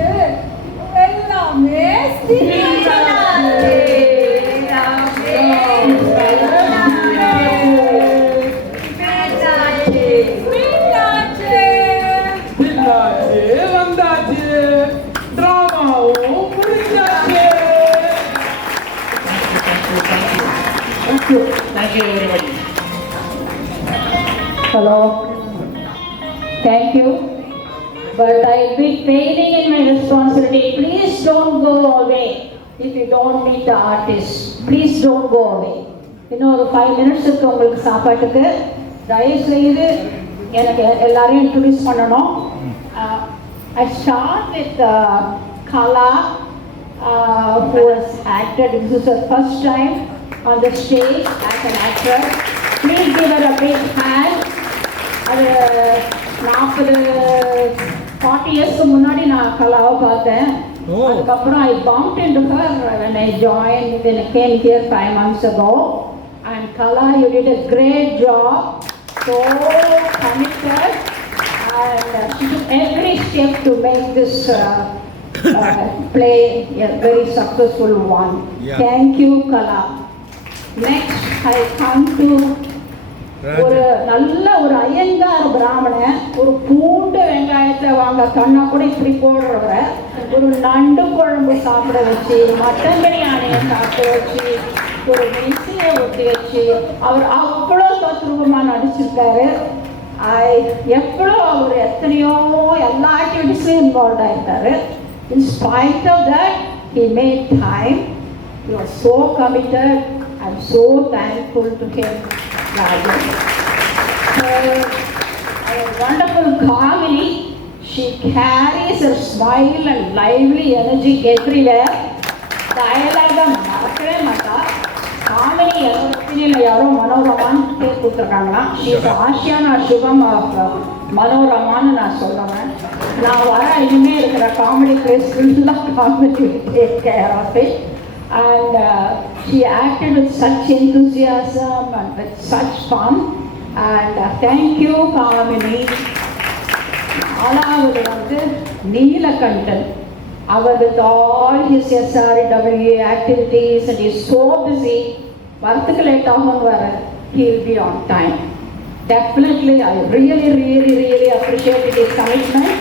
எல்லாமே வந்தாச்சு, டிராமாவும் முடிஞ்சாச்சு. Hello. Thank you. But I'll be failing in my responsibility. Please don't go away if you don't meet the artist. Please don't go away. இன்னும் ஒரு 5 minutes இருக்கு உங்களுக்கு சாப்பாட்டுக்கு. தயவு செய்து எனக்கு எல்லாரையும் இன்ட்ரடியூஸ் பண்ணணும். I start with Kala, who has acted. This is her first time on the stage as an actress. Please give her a big hand. அது 40 இயர்ஸ்க்கு முன்னாடி நான் கலாவை பார்த்தேன். அதுக்கப்புறம் I bumped into her when I joined, when I came here 5 months ago. And Kala, you did a great job, so committed, and she took every step to make this play a very successful one. Thank you, Kala. Next, I come to ஒரு நல்ல ஒரு ஐயங்கார பிராமணன், ஒரு பூண்டு வெங்காயத்தை வாங்க கண்ணா கூட இப்படி போடுறவரை ஒரு நண்டு குழம்பு சாப்பிட வச்சு, மட்டன் பிரியாணியை சாப்பிட வச்சு, ஒரு மிக்சியை ஒட்டி வச்சு, அவர் அவ்வளோ தத்ரூபமாக நடிச்சிருக்காரு. எவ்வளோ அவர் எத்தனையோ எல்லா ஆக்டிவிட்டிஸ்லையும் இன்வால்வ் ஆகிட்டாரு. In spite of that he made time. He was so committed. I'm so thankful to him. A wonderful Kamini, she carries her smile and lively energy everywhere. Dialogue மறக்கவே மாட்டா. காமெடி எதில் யாரோ மனோரமான்னு பேர் கொடுத்துருக்காங்களா. ஷீஸ் ஆஷியானா சுகம் மனோரமான்னு நான் சொல்லுவேன். நான் வர இனிமே இருக்கிற காமெடி பிளேஸ் ஃபுல்லாக comedy take care of it. And she acted with such enthusiasm and with such fun. And thank you, Kamini. நாலாவது வந்து நீலகண்டன். அவர் with all his SRW activities and is so busy, வரத்துக்கு லேட் ஆகும் வர, he will be on time. Definitely, I really appreciate his commitment.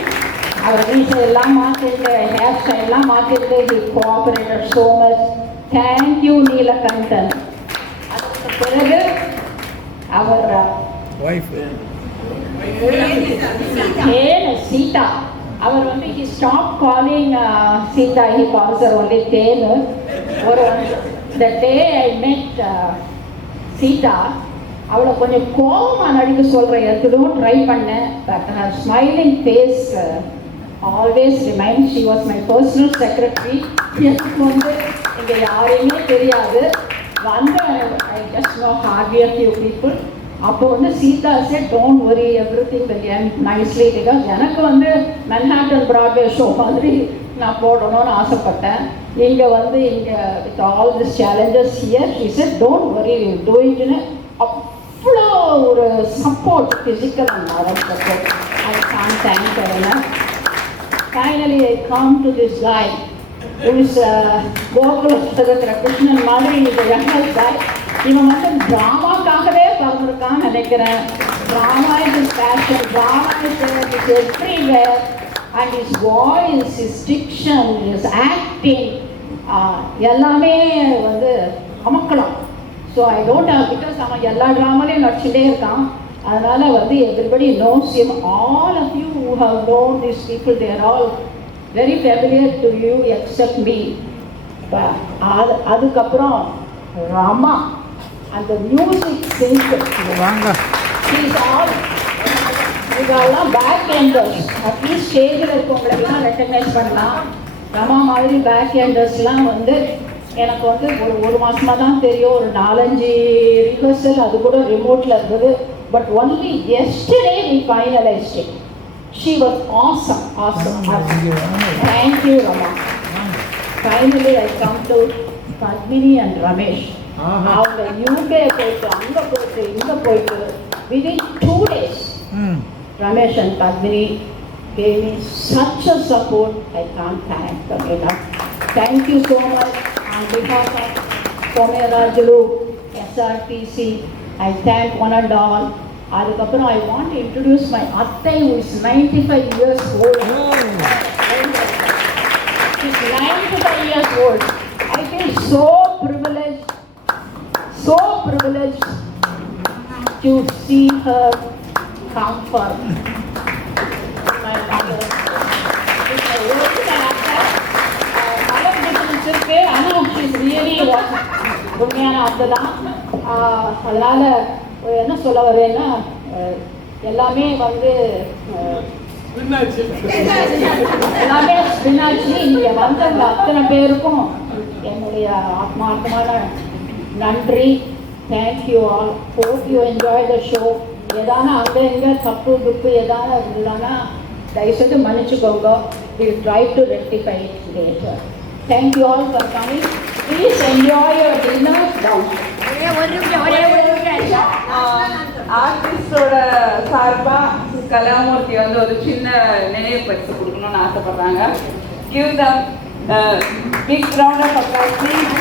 அவர் வீட்டில் எல்லாம் மாற்றிட்டு, hair style எல்லாம் மாற்றிட்டு, he cooperated so much. Thank you Neelakandan. அதுக்கு பிறகு அவர் சீதா, அவர் வந்து he stopped calling Sita, he calls her only Tenu. ஒரு the day I met Sita, அவளை கொஞ்சம் கோபமாக நடிக்க சொல்கிறேன், எதுவும் ட்ரை பண்ணேன். But her smiling face always remains. She was my personal secretary. எனக்கு வந்து இங்கே யாரையுமே தெரியாது, வந்து I just know hardly a few people. அப்போ வந்து Sita said don't worry, everything will end nicely, because எனக்கு வந்து மன்ஹாட்டன் பிராட்வே ஷோ மாதிரி நான் போடணும்னு ஆசைப்பட்டேன். இங்கே வந்து இங்கே with all these challenges here, she said don't worry, we will do it. அவ்வளோ ஒரு support, physical and moral support. I can't thank her enough. Finally, I come to this guy who is கோகுலத்தில் கிருஷ்ணன் மாதிரி இந்த youngest guy. இவன் வந்து ட்ராமாக்காகவே பிறந்திருக்கான்னு நினைக்கிறேன். Drama is his passion, drama is everywhere, and his voice, his diction, his acting, எல்லாமே வந்து அமக்கலாம். So I don't have, because அவன் எல்லா ட்ராமாலையும் நடிச்சுட்டே இருக்கான். அதனால் வந்து everybody knows him. All of you who have known these people, they are all very familiar to you except me. அதுக்கப்புறம் ரமா, அந்த மியூசிக் சிங்கர், இதெல்லாம் பேக் எண்டர்ஸ். அட்லீஸ்ட் ஸ்டேஜில் இருக்கவங்களெல்லாம் ரெக்கக்னைஸ் பண்ணலாம். ரமா மாதிரி பேக் எண்டர்ஸ்லாம் வந்து எனக்கு வந்து ஒரு மாதமாக தான் தெரியும். ஒரு 4-5 ரிஹர்சல் அது கூட ரிமோட்டில் இருந்தது. But only yesterday we finalized it. She was awesome. Thank you, Rama. Finally, I come to Padmini and Ramesh. அவங்க UK போயிட்டு அங்கே போயிட்டு இங்கே போயிட்டு within 2 days, Ramesh and Padmini gave me such a support. I can't thank them enough. Thank you so much. On behalf of Somerajulu, SRTC, I thank one and all. அதுக்கப்புறம் I want to introduce my அத்தை, who is 95 years old. She is 95 years old. I feel so privileged to see her come for my mother. இருக்கு, ஆனால் she's really உண்மையான அத்தை தான். அதனால் என்ன சொல்ல வரேன்னா, எல்லாமே வந்து எல்லாமே ஸ்பினாச்சி. இங்கே வந்தவங்க அத்தனை பேருக்கும் என்னுடைய ஆத்மார்த்தமான நன்றி. Thank you all. Hope you enjoy the show. ஏதான அங்கே இங்கே தப்பு துப்பு ஏதான இருந்ததுன்னா தயவுசெய்து மன்னிச்சுக்கோங்க. Will try to rectify it later. Thank you all for coming. Please enjoy your dinner now. ஆர்டிஸ்டோட சார்பாக கலாமூர்த்தி வந்து ஒரு சின்ன நினைவு பரிசு கொடுக்கணும்னு ஆசைப்படுறாங்க. Give them big round of applause, please.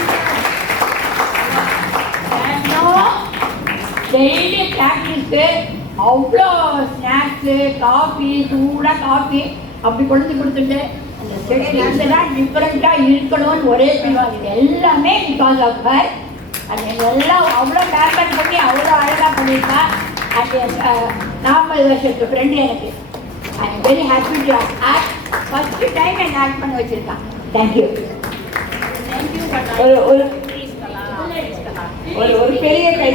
Daily practice, அவ்வளோ ஸ்நாக்ஸு, காஃபி, சூடாக காஃபி அப்படி கொடுத்துட்டு அந்த செட்டிங்ஸ்லாம் டிஃப்ரெண்ட்டாக இருக்கணும்னு ஒரே சொல்லுவாங்க. இது எல்லாமே பிகாஸ் ஆஃப் ஹர். அது எல்லாம் அவ்வளோ டேலண்ட் பண்ணி அவ்வளோ அழகாக பண்ணியிருக்கா. அது 40 வருஷத்து ஃப்ரெண்டு எனக்கு. I am very happy to act. First time என்னை ஆக்ட் பண்ண வச்சுருக்கான். தேங்க்யூ. ஒரு பெரிய கை